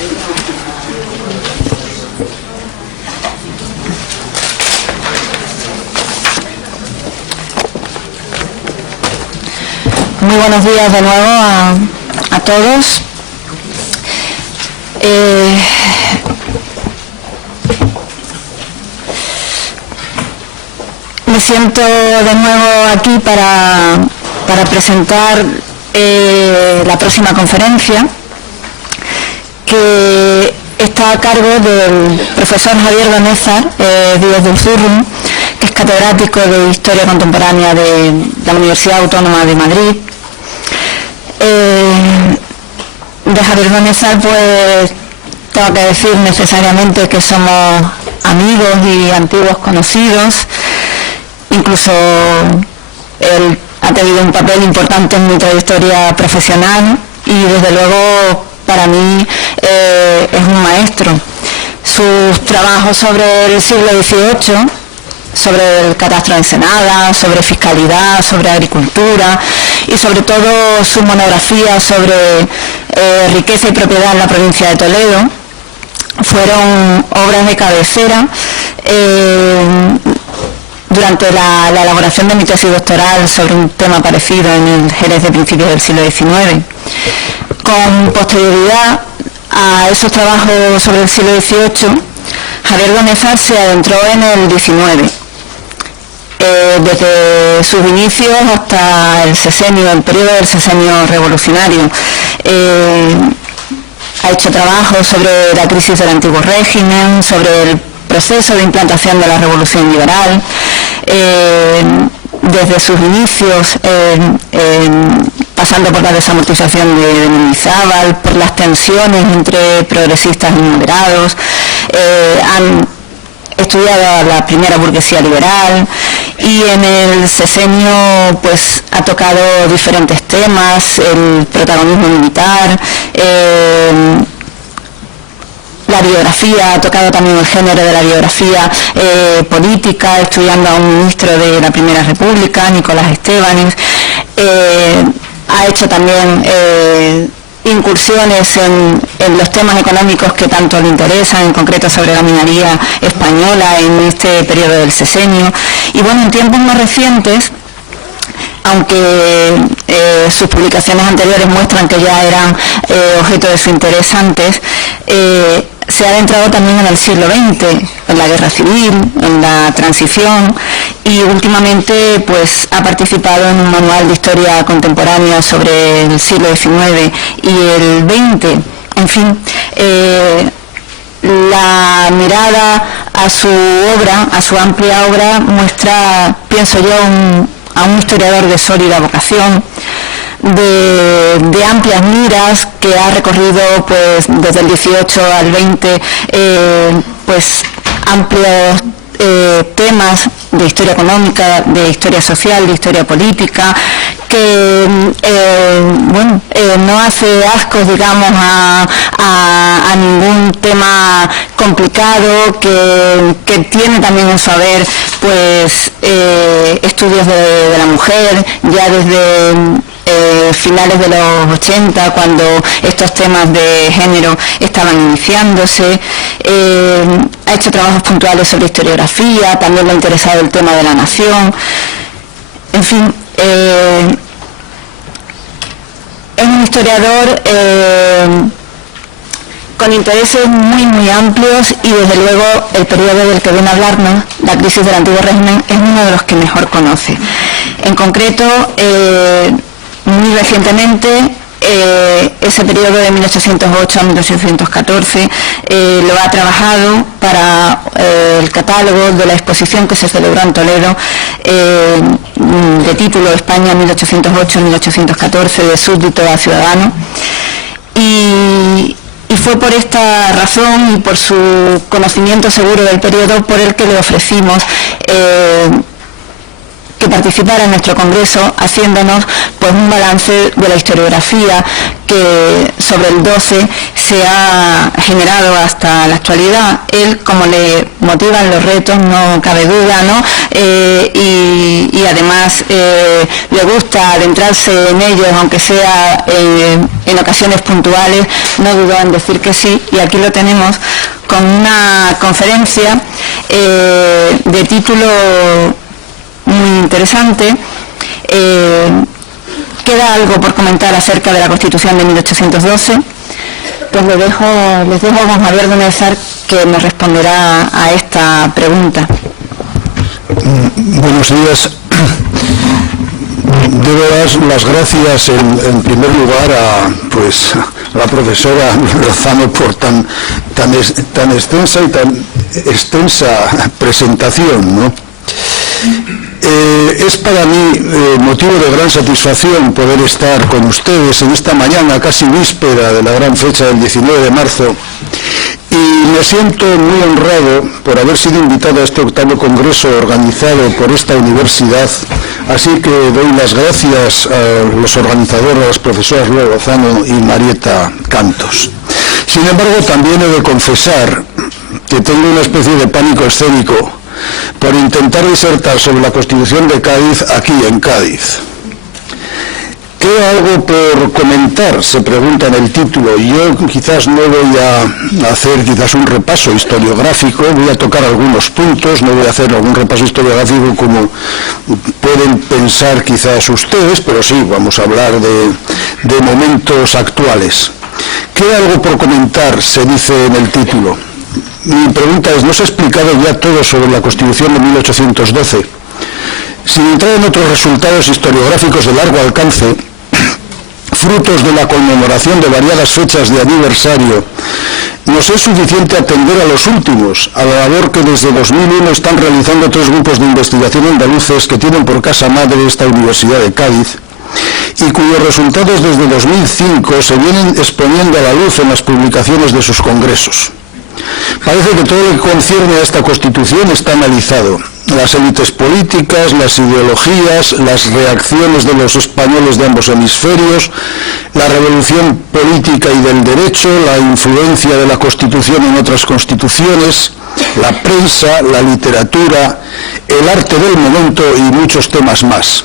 Muy buenos días de nuevo a todos. Me siento de nuevo aquí para presentar la próxima conferencia, que está a cargo del profesor Javier Donésar Díez de Urzurrum, que es catedrático de Historia Contemporánea de la Universidad Autónoma de Madrid. De Javier Donésar, pues tengo que decir necesariamente que somos amigos y antiguos conocidos. Incluso él ha tenido un papel importante en mi trayectoria profesional y desde luego para mí es un maestro. Sus trabajos sobre el siglo XVIII, sobre el catastro de Ensenada, sobre fiscalidad, sobre agricultura y sobre todo su monografía sobre riqueza y propiedad en la provincia de Toledo, fueron obras de cabecera durante la elaboración de mi tesis doctoral sobre un tema parecido en el Jerez de principios del siglo XIX. Con posterioridad a esos trabajos sobre el siglo XVIII, Javier Donésar se adentró en el XIX. Desde sus inicios hasta el sexenio, el periodo del sexenio revolucionario, ha hecho trabajos sobre la crisis del antiguo régimen, sobre el proceso de implantación de la revolución liberal, desde sus inicios, pasando por la desamortización de Mendizábal, por las tensiones entre progresistas y moderados, han estudiado la primera burguesía liberal y en el sexenio pues ha tocado diferentes temas, el protagonismo militar, la biografía, ha tocado también el género de la biografía política, estudiando a un ministro de la Primera República, Nicolás Estebanes. Ha hecho también incursiones en los temas económicos que tanto le interesan, en concreto sobre la minería española en este periodo del sexenio. Y bueno, en tiempos más recientes, aunque sus publicaciones anteriores muestran que ya eran objeto de su interés antes, se ha adentrado también en el siglo XX, en la guerra civil, en la transición, y últimamente pues ha participado en un manual de historia contemporánea sobre el siglo XIX y el XX. En fin, la mirada a su obra, a su amplia obra, muestra, pienso yo, a un historiador de sólida vocación, de amplias miras, que ha recorrido pues desde el 18 al 20 pues amplios temas de historia económica, de historia social, de historia política, que no hace ascos, digamos, a ningún tema complicado, que tiene también en su haber pues estudios de la mujer, ya desde finales de los 80, cuando estos temas de género estaban iniciándose. Ha hecho trabajos puntuales sobre historiografía, también le ha interesado el tema de la nación. En fin, es un historiador con intereses muy amplios, y desde luego el periodo del que viene a hablarnos, la crisis del antiguo régimen, es uno de los que mejor conoce. En concreto, muy recientemente, ese periodo de 1808 a 1814 lo ha trabajado para el catálogo de la exposición que se celebró en Toledo, de título España 1808-1814, de súbdito a ciudadano, y fue por esta razón y por su conocimiento seguro del periodo por el que le ofrecimos que participara en nuestro congreso, haciéndonos pues un balance de la historiografía que sobre el 12 se ha generado hasta la actualidad. Él, como le motivan los retos, no cabe duda, ¿no? Y además le gusta adentrarse en ellos, aunque sea en ocasiones puntuales, no dudó en decir que sí, y aquí lo tenemos con una conferencia de título muy interesante. ¿Queda algo por comentar acerca de la Constitución de 1812? Pues les dejo a Juan Javier Benezar, que nos responderá a esta pregunta. Buenos días. Debo dar las gracias en primer lugar a la profesora Lozano por tan extensa y tan extensa presentación, ¿no? Es para mí motivo de gran satisfacción poder estar con ustedes en esta mañana, casi víspera de la gran fecha del 19 de marzo, y me siento muy honrado por haber sido invitado a este 8º congreso organizado por esta universidad, así que doy las gracias a los organizadores, a las profesoras Lola Lozano y Marieta Cantos. Sin embargo, también he de confesar que tengo una especie de pánico escénico por intentar disertar sobre la Constitución de Cádiz aquí en Cádiz. ¿Queda algo por comentar?, se pregunta en el título. Yo quizás no voy a hacer un repaso historiográfico, voy a tocar algunos puntos, no voy a hacer algún repaso historiográfico como pueden pensar quizás ustedes, pero sí, vamos a hablar de momentos actuales. ¿Queda algo por comentar?, se dice en el título. Mi pregunta es, ¿no se ha explicado ya todo sobre la Constitución de 1812? Sin entrar en otros resultados historiográficos de largo alcance, frutos de la conmemoración de variadas fechas de aniversario, nos es suficiente atender a los últimos, a la labor que desde 2001 están realizando 3 grupos de investigación andaluces que tienen por casa madre esta Universidad de Cádiz, y cuyos resultados desde 2005 se vienen exponiendo a la luz en las publicaciones de sus congresos. Parece que todo lo que concierne a esta Constitución está analizado. Las élites políticas, las ideologías, las reacciones de los españoles de ambos hemisferios, la revolución política y del derecho, la influencia de la Constitución en otras constituciones, la prensa, la literatura, el arte del momento y muchos temas más.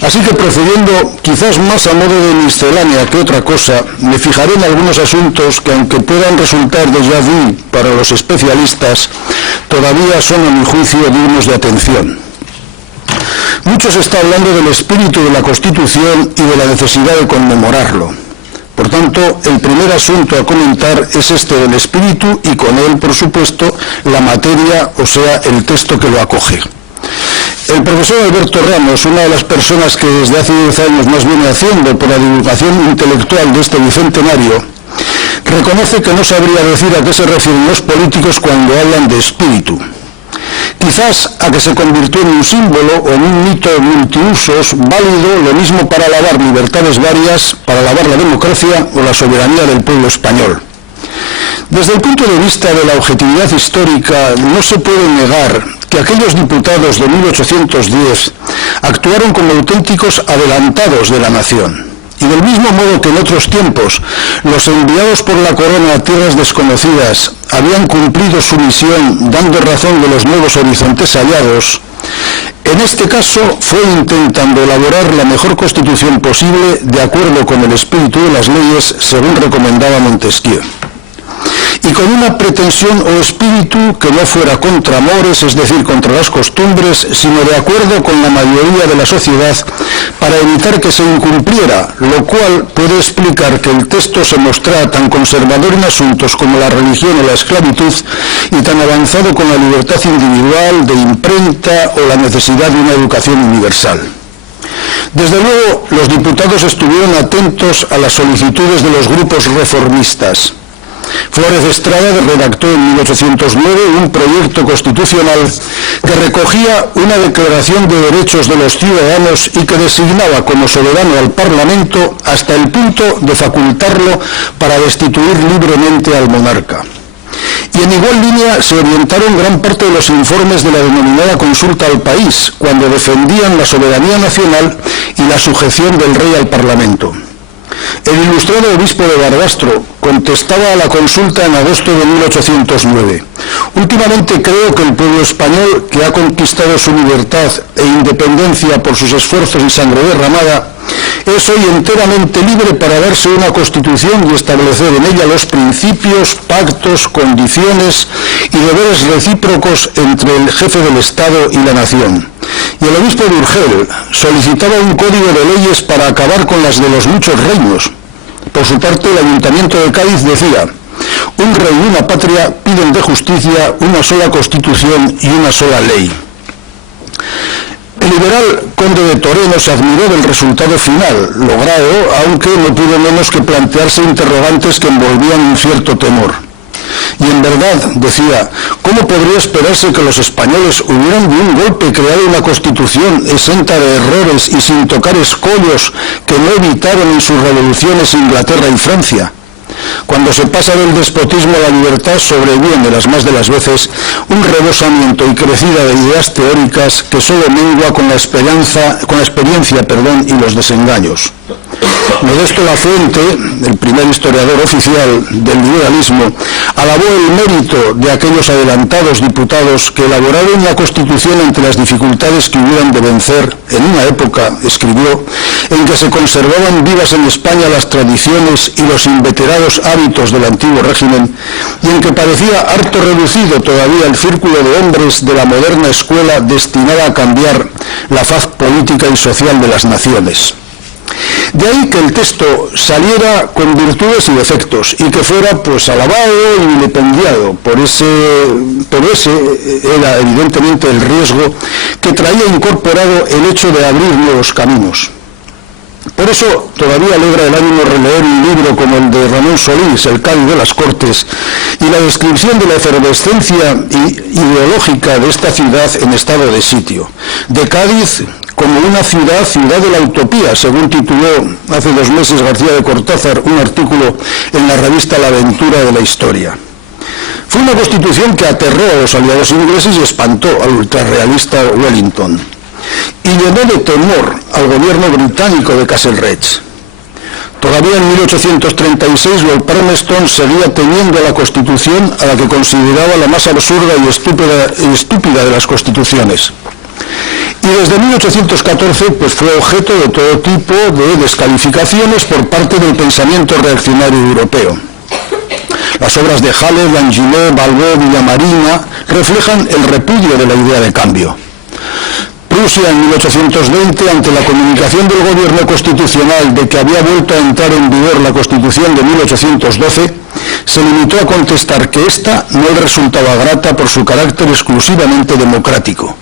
Así que, procediendo quizás más a modo de miscelánea que otra cosa, me fijaré en algunos asuntos que, aunque puedan resultar déjà vu para los especialistas, todavía son, a mi juicio, dignos de atención. Mucho se está hablando del espíritu de la Constitución y de la necesidad de conmemorarlo. Por tanto, el primer asunto a comentar es este del espíritu y con él, por supuesto, la materia, o sea, el texto que lo acoge. El profesor Alberto Ramos, una de las personas que desde hace 10 años más viene haciendo por la divulgación intelectual de este bicentenario, reconoce que no sabría decir a qué se refieren los políticos cuando hablan de espíritu. Quizás a que se convirtió en un símbolo o en un mito multiusos, válido lo mismo para alabar libertades varias, para alabar la democracia o la soberanía del pueblo español. Desde el punto de vista de la objetividad histórica, no se puede negar que aquellos diputados de 1810 actuaron como auténticos adelantados de la nación. Y del mismo modo que en otros tiempos los enviados por la corona a tierras desconocidas habían cumplido su misión dando razón de los nuevos horizontes hallados, en este caso fue intentando elaborar la mejor constitución posible de acuerdo con el espíritu de las leyes según recomendaba Montesquieu. Y con una pretensión o espíritu que no fuera contra amores, es decir, contra las costumbres, sino de acuerdo con la mayoría de la sociedad para evitar que se incumpliera, lo cual puede explicar que el texto se mostrara tan conservador en asuntos como la religión o la esclavitud y tan avanzado con la libertad individual, de imprenta o la necesidad de una educación universal. Desde luego, los diputados estuvieron atentos a las solicitudes de los grupos reformistas. Flórez Estrada redactó en 1809 un proyecto constitucional que recogía una declaración de derechos de los ciudadanos y que designaba como soberano al Parlamento hasta el punto de facultarlo para destituir libremente al monarca. Y en igual línea se orientaron gran parte de los informes de la denominada consulta al país, cuando defendían la soberanía nacional y la sujeción del rey al Parlamento. El ilustrado Toledo, obispo de Barbastro, contestaba a la consulta en agosto de 1809. Últimamente creo que el pueblo español, que ha conquistado su libertad e independencia por sus esfuerzos y sangre derramada, es hoy enteramente libre para darse una constitución y establecer en ella los principios, pactos, condiciones y deberes recíprocos entre el jefe del Estado y la nación. Y el obispo de Urgel solicitaba un código de leyes para acabar con las de los muchos reinos. Por su parte, el Ayuntamiento de Cádiz decía: un rey y una patria piden de justicia una sola constitución y una sola ley. El liberal conde de Toreno se admiró del resultado final, logrado, aunque no pudo menos que plantearse interrogantes que envolvían un cierto temor. Y en verdad, decía, ¿cómo podría esperarse que los españoles hubieran de un golpe creado una constitución exenta de errores y sin tocar escollos que no evitaron en sus revoluciones Inglaterra y Francia? Cuando se pasa del despotismo a la libertad, sobreviene las más de las veces un rebosamiento y crecida de ideas teóricas que solo mengua con la experiencia y los desengaños. Modesto Lafuente, el primer historiador oficial del liberalismo, alabó el mérito de aquellos adelantados diputados que elaboraron la Constitución ante las dificultades que hubieran de vencer en una época, escribió, en que se conservaban vivas en España las tradiciones y los inveterados hábitos del antiguo régimen y en que parecía harto reducido todavía el círculo de hombres de la moderna escuela destinada a cambiar la faz política y social de las naciones. De ahí que el texto saliera con virtudes y defectos y que fuera pues alabado y vilipendiado, pero ese era evidentemente el riesgo que traía incorporado el hecho de abrir nuevos caminos. Por eso todavía alegra el ánimo releer un libro como el de Ramón Solís, El Cádiz de las Cortes, y la descripción de la efervescencia ideológica de esta ciudad en estado de sitio. De Cádiz como una ciudad de la utopía, según tituló hace 2 meses García de Cortázar un artículo en la revista La Aventura de la Historia. Fue una constitución que aterró a los aliados ingleses y espantó al ultrarrealista Wellington, y llenó de temor al gobierno británico de Castlereagh. Todavía en 1836 Lord Palmerston seguía temiendo a la Constitución, a la que consideraba la más absurda y estúpida de las constituciones. Y desde 1814 pues fue objeto de todo tipo de descalificaciones por parte del pensamiento reaccionario europeo. Las obras de Halle, Langillet, Balbo, Villamarina reflejan el repudio de la idea de cambio. Prusia en 1820, ante la comunicación del gobierno constitucional de que había vuelto a entrar en vigor la Constitución de 1812, se limitó a contestar que ésta no le resultaba grata por su carácter exclusivamente democrático.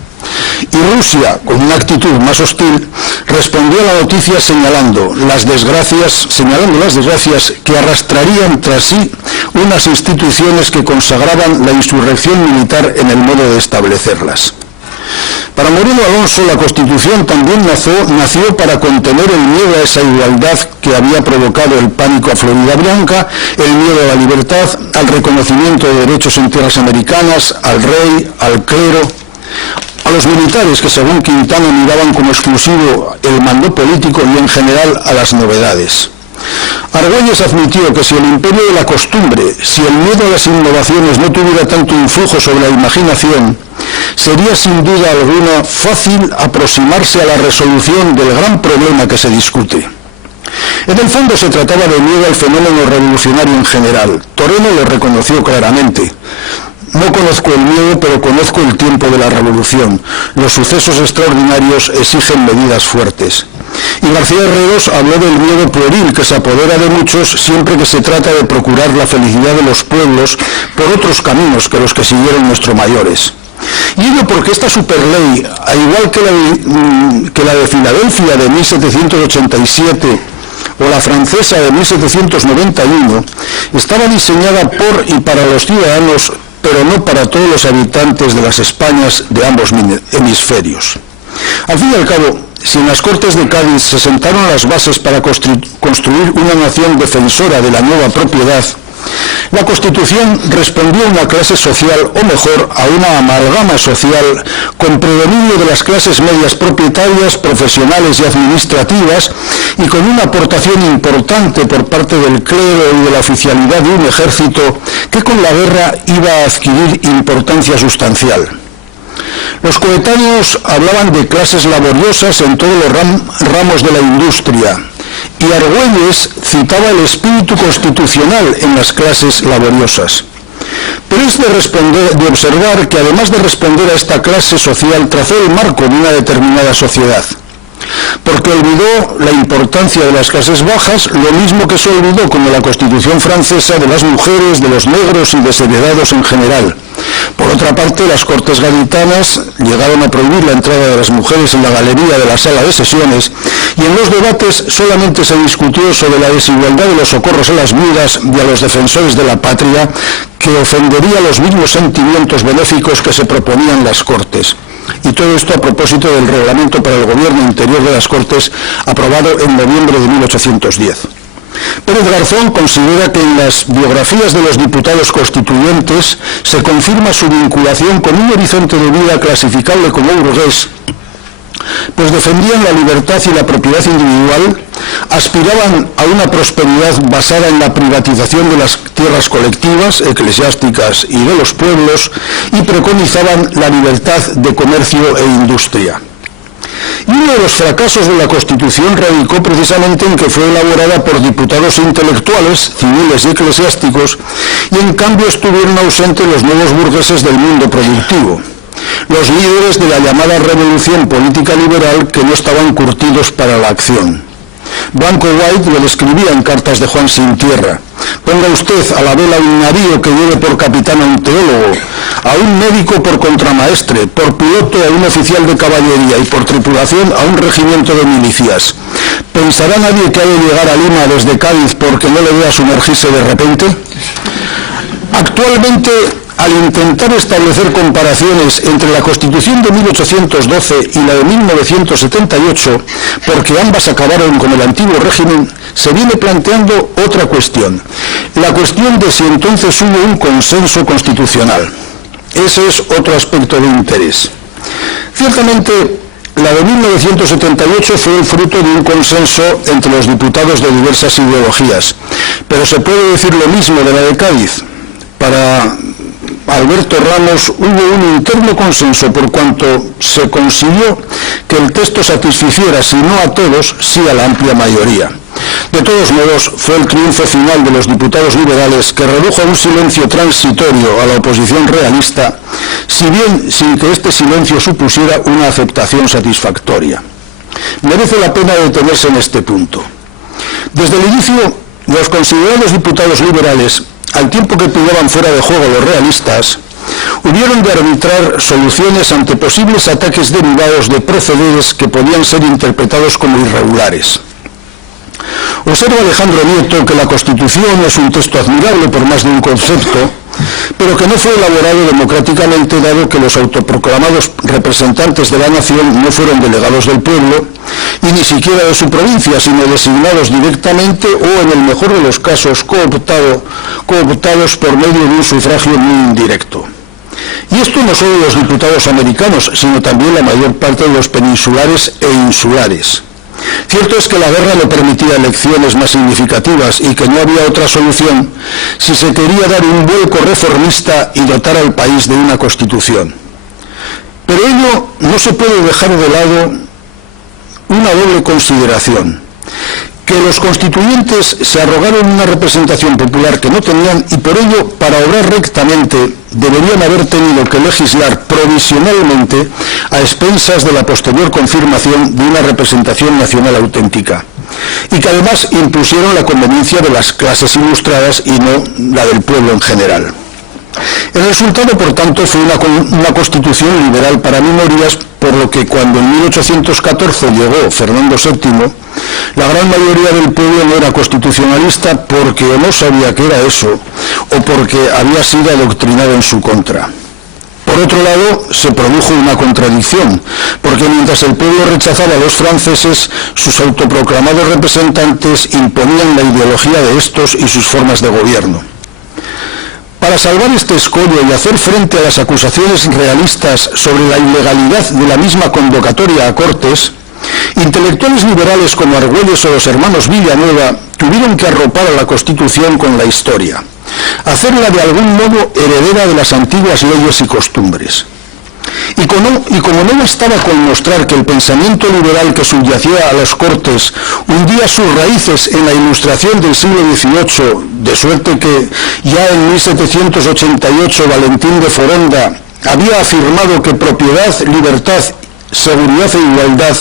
Y Rusia, con una actitud más hostil, respondió a la noticia señalando las desgracias que arrastrarían tras sí unas instituciones que consagraban la insurrección militar en el modo de establecerlas. Para Moreno Alonso, la Constitución también nació para contener el miedo a esa igualdad que había provocado el pánico a Florida Blanca, el miedo a la libertad, al reconocimiento de derechos en tierras americanas, al rey, al clero, a los militares que según Quintana miraban como exclusivo el mando político y en general a las novedades. Argüelles admitió que si el imperio de la costumbre, si el miedo a las innovaciones no tuviera tanto influjo sobre la imaginación, sería sin duda alguna fácil aproximarse a la resolución del gran problema que se discute. En el fondo se trataba de miedo al fenómeno revolucionario en general. Toreno lo reconoció claramente. No conozco el miedo, pero conozco el tiempo de la revolución. Los sucesos extraordinarios exigen medidas fuertes. Y García Herreros habló del miedo pueril que se apodera de muchos siempre que se trata de procurar la felicidad de los pueblos por otros caminos que los que siguieron nuestros mayores. Y ello porque esta superley, al igual que la de Filadelfia de 1787 o la francesa de 1791, estaba diseñada por y para los ciudadanos, pero no para todos los habitantes de las Españas de ambos hemisferios. Al fin y al cabo, si en las Cortes de Cádiz se sentaron las bases para construir una nación defensora de la nueva propiedad, La Constitución respondió a una clase social, o mejor, a una amalgama social con predominio de las clases medias propietarias, profesionales y administrativas, y con una aportación importante por parte del clero y de la oficialidad de un ejército que con la guerra iba a adquirir importancia sustancial. Los coetáneos hablaban de clases laboriosas en todos los ramos de la industria, y Argüelles citaba el espíritu constitucional en las clases laboriosas. Pero es de observar que además de responder a esta clase social, trazó el marco de una determinada sociedad, porque olvidó la importancia de las clases bajas, lo mismo que se olvidó con la Constitución francesa de las mujeres, de los negros y desheredados en general. Por otra parte, las Cortes gaditanas llegaron a prohibir la entrada de las mujeres en la galería de la sala de sesiones, y en los debates solamente se discutió sobre la desigualdad de los socorros a las viudas y a los defensores de la patria, que ofendería los mismos sentimientos benéficos que se proponían las Cortes. Y todo esto a propósito del reglamento para el gobierno interior de las Cortes, aprobado en noviembre de 1810. Pérez Garzón considera que en las biografías de los diputados constituyentes se confirma su vinculación con un horizonte de vida clasificable como burgués, pues defendían la libertad y la propiedad individual, aspiraban a una prosperidad basada en la privatización de las tierras colectivas, eclesiásticas y de los pueblos, y preconizaban la libertad de comercio e industria. Y uno de los fracasos de la Constitución radicó precisamente en que fue elaborada por diputados intelectuales, civiles y eclesiásticos, y en cambio estuvieron ausentes los nuevos burgueses del mundo productivo, los líderes de la llamada revolución política liberal, que no estaban curtidos para la acción. Blanco White lo describía en Cartas de Juan Sin Tierra: ponga usted a la vela un navío que lleve por capitán a un teólogo, a un médico por contramaestre, por piloto a un oficial de caballería y por tripulación a un regimiento de milicias. ¿Pensará nadie que ha de llegar a Lima desde Cádiz porque no le vea sumergirse de repente? Actualmente, al intentar establecer comparaciones entre la Constitución de 1812 y la de 1978, porque ambas acabaron con el antiguo régimen, se viene planteando otra cuestión, la cuestión de si entonces hubo un consenso constitucional. Ese es otro aspecto de interés. Ciertamente, la de 1978 fue el fruto de un consenso entre los diputados de diversas ideologías, pero se puede decir lo mismo de la de Cádiz. Para Alberto Ramos hubo un interno consenso por cuanto se consiguió que el texto satisficiera, si no a todos, sí a la amplia mayoría. De todos modos, fue el triunfo final de los diputados liberales que redujo a un silencio transitorio a la oposición realista, si bien sin que este silencio supusiera una aceptación satisfactoria. Merece la pena detenerse en este punto. Desde el inicio, los considerados diputados liberales, al tiempo que pillaban fuera de juego los realistas, hubieron de arbitrar soluciones ante posibles ataques derivados de procederes que podían ser interpretados como irregulares. Observa Alejandro Nieto que la Constitución es un texto admirable por más de un concepto, pero que no fue elaborado democráticamente, dado que los autoproclamados representantes de la nación no fueron delegados del pueblo, y ni siquiera de su provincia, sino designados directamente o, en el mejor de los casos, cooptados por medio de un sufragio muy indirecto. Y esto no solo los diputados americanos, sino también la mayor parte de los peninsulares e insulares. Cierto es que la guerra no permitía elecciones más significativas y que no había otra solución si se quería dar un vuelco reformista y dotar al país de una constitución. Pero ello no se puede dejar de lado una doble consideración: que los constituyentes se arrogaron una representación popular que no tenían y por ello, para obrar rectamente, deberían haber tenido que legislar provisionalmente a expensas de la posterior confirmación de una representación nacional auténtica, y que además impusieron la conveniencia de las clases ilustradas y no la del pueblo en general. El resultado, por tanto, fue una constitución liberal para minorías, por lo que cuando en 1814 llegó Fernando VII, la gran mayoría del pueblo no era constitucionalista porque o no sabía que era eso, o porque había sido adoctrinado en su contra. Por otro lado, se produjo una contradicción, porque mientras el pueblo rechazaba a los franceses, sus autoproclamados representantes imponían la ideología de estos y sus formas de gobierno. Para salvar este escollo y hacer frente a las acusaciones realistas sobre la ilegalidad de la misma convocatoria a Cortes, intelectuales liberales como Argüelles o los hermanos Villanueva tuvieron que arropar a la Constitución con la historia, hacerla de algún modo heredera de las antiguas leyes y costumbres. Y como no bastaba con mostrar que el pensamiento liberal que subyacía a las Cortes hundía sus raíces en la Ilustración del siglo XVIII, de suerte que ya en 1788 Valentín de Foronda había afirmado que propiedad, libertad, seguridad e igualdad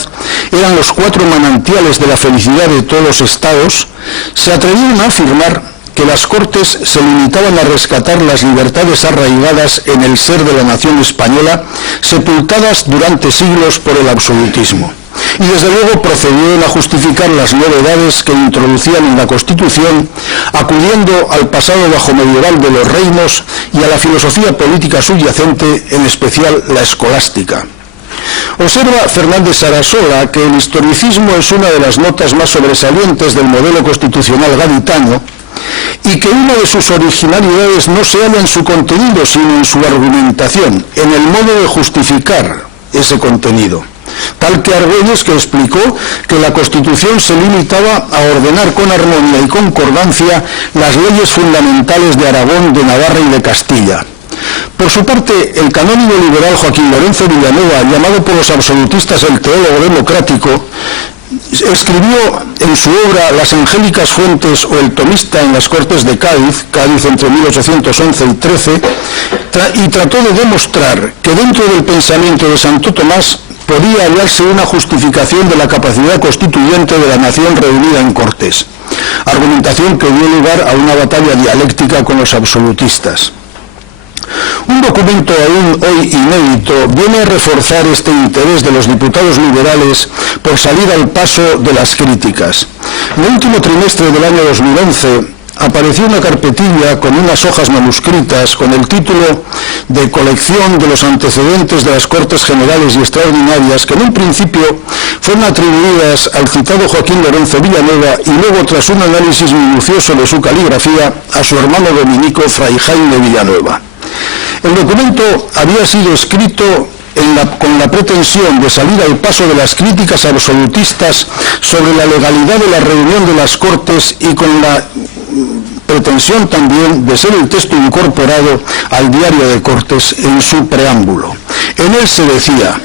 eran los 4 manantiales de la felicidad de todos los estados, se atrevieron a afirmar que las Cortes se limitaban a rescatar las libertades arraigadas en el ser de la nación española, sepultadas durante siglos por el absolutismo. Y desde luego procedieron a justificar las novedades que introducían en la Constitución, acudiendo al pasado bajomedieval de los reinos y a la filosofía política subyacente, en especial la escolástica. Observa Fernández Sarasola que el historicismo es una de las notas más sobresalientes del modelo constitucional gaditano, y que una de sus originalidades no se halla en su contenido, sino en su argumentación, en el modo de justificar ese contenido. Tal que Argüelles, que explicó que la Constitución se limitaba a ordenar con armonía y concordancia las leyes fundamentales de Aragón, de Navarra y de Castilla. Por su parte, el canónigo liberal Joaquín Lorenzo Villanueva, llamado por los absolutistas el teólogo democrático, escribió en su obra Las Angélicas Fuentes o El Tomista en las Cortes de Cádiz entre 1811 y 13, y trató de demostrar que dentro del pensamiento de Santo Tomás podía hallarse una justificación de la capacidad constituyente de la nación reunida en Cortes, argumentación que dio lugar a una batalla dialéctica con los absolutistas. Un documento aún hoy inédito viene a reforzar este interés de los diputados liberales por salir al paso de las críticas. En el último trimestre del año 2011 apareció una carpetilla con unas hojas manuscritas con el título de Colección de los antecedentes de las Cortes Generales y Extraordinarias, que en un principio fueron atribuidas al citado Joaquín Lorenzo Villanueva y luego, tras un análisis minucioso de su caligrafía, a su hermano dominico Fray Jaime Villanueva. El documento había sido escrito con la pretensión de salir al paso de las críticas absolutistas sobre la legalidad de la reunión de las Cortes y con la pretensión también de ser el texto incorporado al Diario de Cortes en su preámbulo. En él se decía: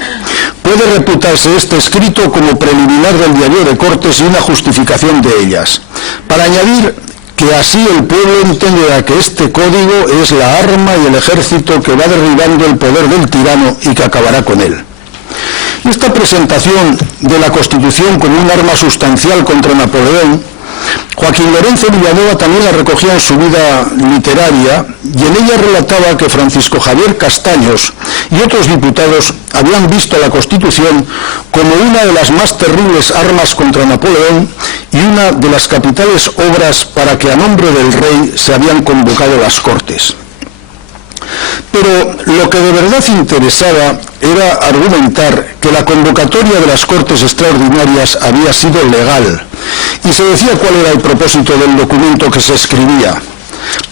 puede reputarse este escrito como preliminar del Diario de Cortes y una justificación de ellas, para añadir que así el pueblo entenderá que este código es la arma y el ejército que va derribando el poder del tirano y que acabará con él. Esta presentación de la Constitución como un arma sustancial contra Napoleón, Joaquín Lorenzo Villanueva también la recogía en su vida literaria, y en ella relataba que Francisco Javier Castaños y otros diputados habían visto la Constitución como una de las más terribles armas contra Napoleón y una de las capitales obras para que a nombre del rey se habían convocado las Cortes. Pero lo que de verdad interesaba era argumentar que la convocatoria de las Cortes Extraordinarias había sido legal, y se decía cuál era el propósito del documento que se escribía: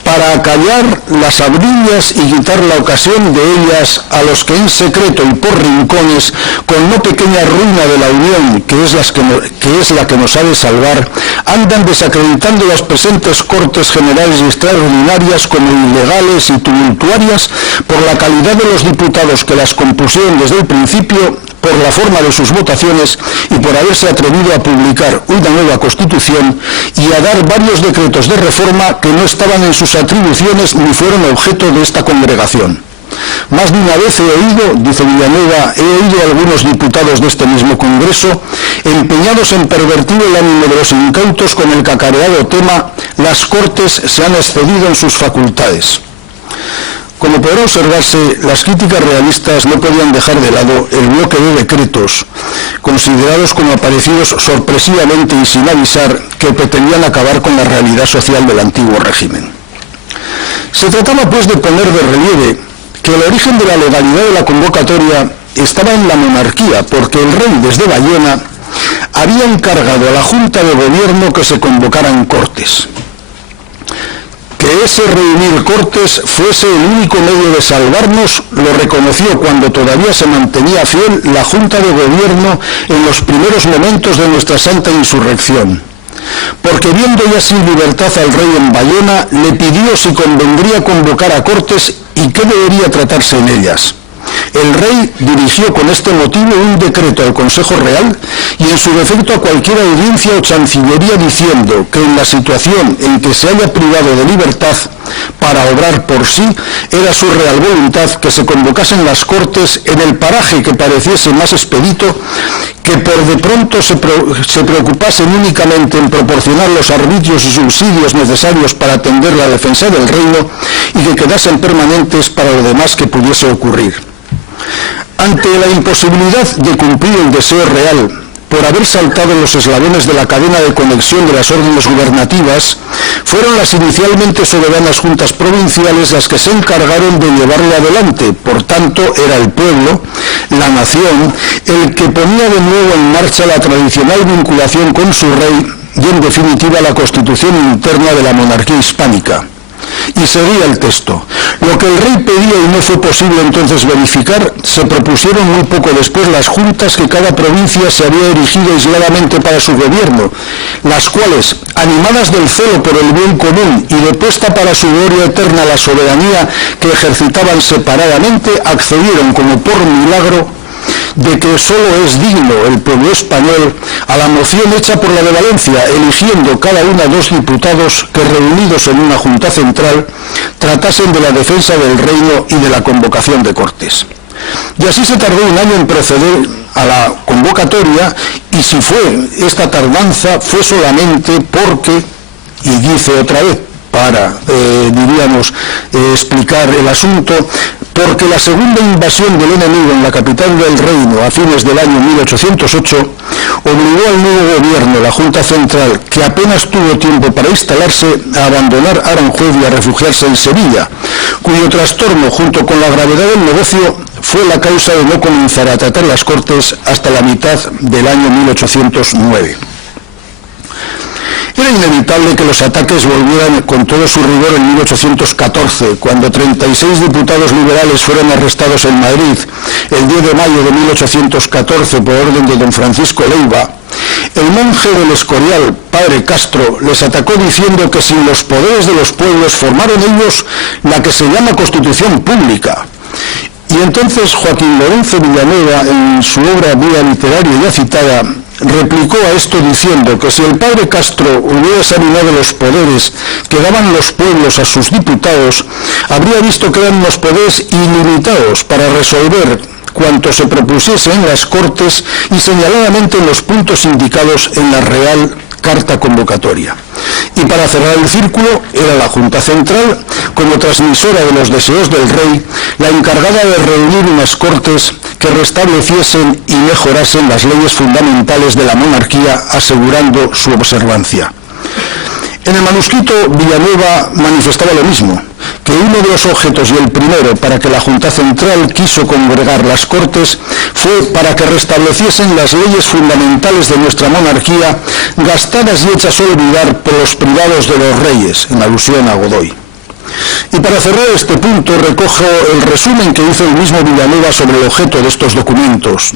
para acallar las hablillas y quitar la ocasión de ellas a los que en secreto y por rincones, con no pequeña ruina de la Unión, que es la que nos ha de salvar, andan desacreditando las presentes Cortes Generales y Extraordinarias como ilegales y tumultuarias por la calidad de los diputados que las compusieron desde el principio, por la forma de sus votaciones y por haberse atrevido a publicar una nueva Constitución y a dar varios decretos de reforma que no estaban en sus atribuciones ni fueron objeto de esta congregación. Más de una vez he oído, dice Villanueva, a algunos diputados de este mismo Congreso empeñados en pervertir el ánimo de los incautos con el cacareado tema: las Cortes se han excedido en sus facultades. Como podrá observarse, las críticas realistas no podían dejar de lado el bloque de decretos, considerados como aparecidos sorpresivamente y sin avisar, que pretendían acabar con la realidad social del antiguo régimen. Se trataba, pues, de poner de relieve que el origen de la legalidad de la convocatoria estaba en la monarquía, porque el rey, desde Bayona, había encargado a la Junta de Gobierno que se convocaran Cortes, que que ese reunir Cortes fuese el único medio de salvarnos lo reconoció cuando todavía se mantenía fiel la Junta de Gobierno en los primeros momentos de nuestra santa insurrección. Porque viendo ya sin libertad al rey en Bayona, le pidió si convendría convocar a Cortes y qué debería tratarse en ellas. El rey dirigió con este motivo un decreto al Consejo Real y en su defecto a cualquier audiencia o chancillería diciendo que en la situación en que se haya privado de libertad para obrar por sí, era su real voluntad que se convocasen las Cortes en el paraje que pareciese más expedito, que por de pronto se preocupasen únicamente en proporcionar los arbitrios y subsidios necesarios para atender la defensa del reino y que quedasen permanentes para lo demás que pudiese ocurrir. Ante la imposibilidad de cumplir el deseo real por haber saltado los eslabones de la cadena de conexión de las órdenes gubernativas, fueron las inicialmente soberanas juntas provinciales las que se encargaron de llevarlo adelante. Por tanto, era el pueblo, la nación, el que ponía de nuevo en marcha la tradicional vinculación con su rey y, en definitiva, la constitución interna de la monarquía hispánica. Y seguía el texto. Lo que el rey pedía y no fue posible entonces verificar, se propusieron muy poco después las juntas que cada provincia se había erigido aisladamente para su gobierno, las cuales, animadas del celo por el bien común y de puesta para su gloria eterna la soberanía que ejercitaban separadamente, accedieron como por milagro de que solo es digno el pueblo español a la moción hecha por la de Valencia, eligiendo cada una 2 diputados que, reunidos en una junta central, tratasen de la defensa del reino y de la convocación de Cortes. Y así se tardó un año en proceder a la convocatoria, y si fue esta tardanza, fue solamente porque, y dice otra vez, para, explicar el asunto, porque la segunda invasión del enemigo en la capital del reino a fines del año 1808 obligó al nuevo gobierno, la Junta Central, que apenas tuvo tiempo para instalarse, a abandonar Aranjuez y a refugiarse en Sevilla, cuyo trastorno, junto con la gravedad del negocio, fue la causa de no comenzar a tratar las Cortes hasta la mitad del año 1809. Era inevitable que los ataques volvieran con todo su rigor en 1814, cuando 36 diputados liberales fueron arrestados en Madrid el 10 de mayo de 1814 por orden de don Francisco Leiva. El monje del Escorial, padre Castro, les atacó diciendo que sin los poderes de los pueblos formaron ellos la que se llama Constitución Pública. Y entonces Joaquín Lorenzo Villanueva, en su obra Vida Literaria ya citada, replicó a esto diciendo que si el padre Castro hubiera examinado los poderes que daban los pueblos a sus diputados, habría visto que eran unos poderes ilimitados para resolver cuanto se propusiese en las Cortes y señaladamente en los puntos indicados en la Real Carta Convocatoria. Y para cerrar el círculo, era la Junta Central, como transmisora de los deseos del rey, la encargada de reunir unas Cortes que restableciesen y mejorasen las leyes fundamentales de la monarquía, asegurando su observancia. En el manuscrito, Villanueva manifestaba lo mismo, que uno de los objetos y el primero para que la Junta Central quiso congregar las Cortes fue para que restableciesen las leyes fundamentales de nuestra monarquía, gastadas y hechas olvidar por los privados de los reyes, en alusión a Godoy. Y para cerrar este punto, recojo el resumen que hizo el mismo Villanueva sobre el objeto de estos documentos.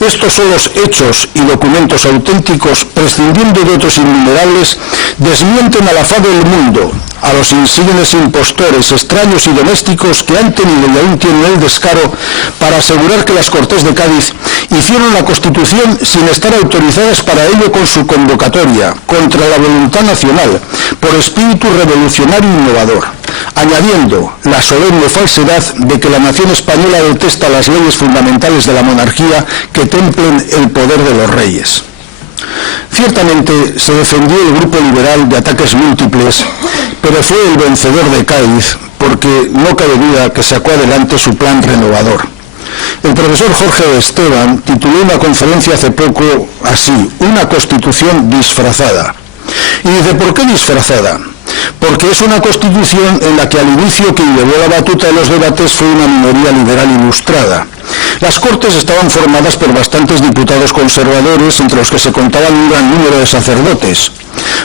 Estos son los hechos y documentos auténticos, prescindiendo de otros innumerables, desmienten a la faz del mundo, a los insignes impostores, extraños y domésticos que han tenido y aún tienen el descaro para asegurar que las Cortes de Cádiz hicieron la Constitución sin estar autorizadas para ello con su convocatoria, contra la voluntad nacional, por espíritu revolucionario e innovador, añadiendo la solemne falsedad de que la nación española detesta las leyes fundamentales de la monarquía que templen el poder de los reyes. Ciertamente se defendió el grupo liberal de ataques múltiples, pero fue el vencedor de Cádiz, porque no cabe duda que sacó adelante su plan renovador. El profesor Jorge Esteban tituló una conferencia hace poco así: una constitución disfrazada. Y dice, ¿por qué disfrazada? Porque es una constitución en la que al inicio quien llevó la batuta de los debates fue una minoría liberal ilustrada. Las Cortes estaban formadas por bastantes diputados conservadores, entre los que se contaban un gran número de sacerdotes.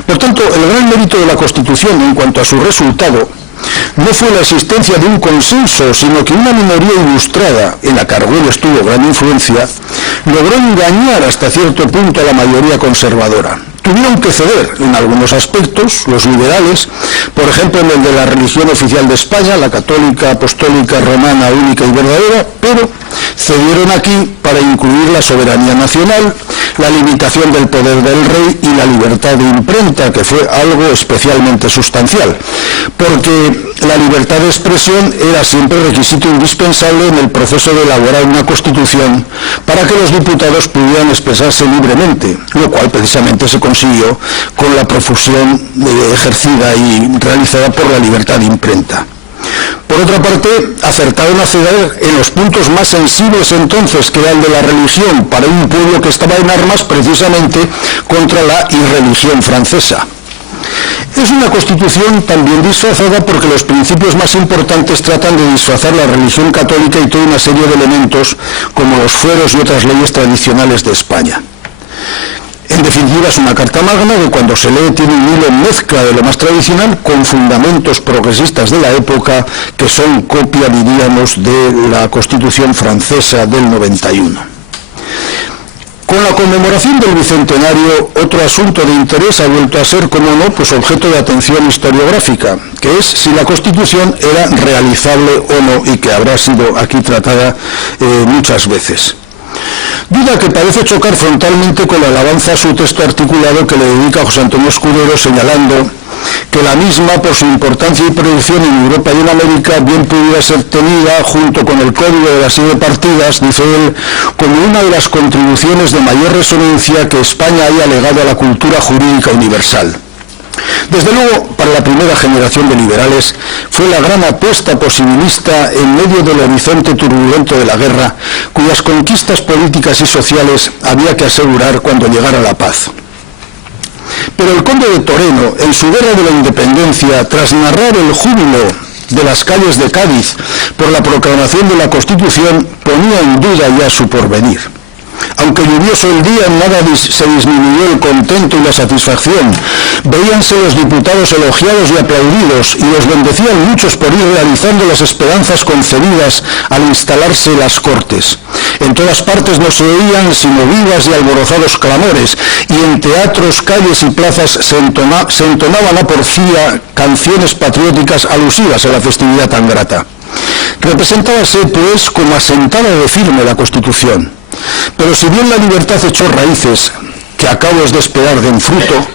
Por tanto, el gran mérito de la Constitución en cuanto a su resultado no fue la existencia de un consenso, sino que una minoría ilustrada, en la que Argüelles tuvo gran influencia, logró engañar hasta cierto punto a la mayoría conservadora. Tuvieron que ceder en algunos aspectos, los liberales, por ejemplo en el de la religión oficial de España, la católica, apostólica, romana, única y verdadera, pero cedieron aquí para incluir la soberanía nacional, la limitación del poder del rey y la libertad de imprenta, que fue algo especialmente sustancial, porque la libertad de expresión era siempre requisito indispensable en el proceso de elaborar una constitución para que los diputados pudieran expresarse libremente, lo cual precisamente se consiguió con la profusión ejercida y realizada por la libertad de imprenta. Por otra parte, acertaron a ceder en los puntos más sensibles entonces, que era el de la religión, para un pueblo que estaba en armas precisamente contra la irreligión francesa. Es una constitución también disfrazada porque los principios más importantes tratan de disfrazar la religión católica y toda una serie de elementos como los fueros y otras leyes tradicionales de España. En definitiva, es una carta magna que cuando se lee tiene un hilo mezcla de lo más tradicional con fundamentos progresistas de la época que son copia, diríamos, de la Constitución francesa del 91. Con la conmemoración del Bicentenario, otro asunto de interés ha vuelto a ser, como no, pues objeto de atención historiográfica, que es si la Constitución era realizable o no, y que habrá sido aquí tratada muchas veces. Duda que parece chocar frontalmente con la alabanza a su texto articulado que le dedica José Antonio Escudero, señalando que la misma, por su importancia y proyección en Europa y en América, bien pudiera ser tenida, junto con el Código de las 7 partidas, dice él, como una de las contribuciones de mayor resonancia que España haya legado a la cultura jurídica universal. Desde luego, para la primera generación de liberales, fue la gran apuesta posibilista en medio del horizonte turbulento de la guerra, cuyas conquistas políticas y sociales había que asegurar cuando llegara la paz. Pero el conde de Toreno, en su Guerra de la Independencia, tras narrar el júbilo de las calles de Cádiz por la proclamación de la Constitución, ponía en duda ya su porvenir. Aunque lluvioso el día, en nada se disminuyó el contento y la satisfacción. Veíanse los diputados elogiados y aplaudidos, y los bendecían muchos por ir realizando las esperanzas concebidas al instalarse las Cortes. En todas partes no se oían sino vivas y alborozados clamores, y en teatros, calles y plazas se entonaban a porfía canciones patrióticas alusivas a la festividad tan grata. Representábase, pues, como asentada de firme la Constitución. Pero si bien la libertad echó raíces, que acabo es de esperar de un fruto,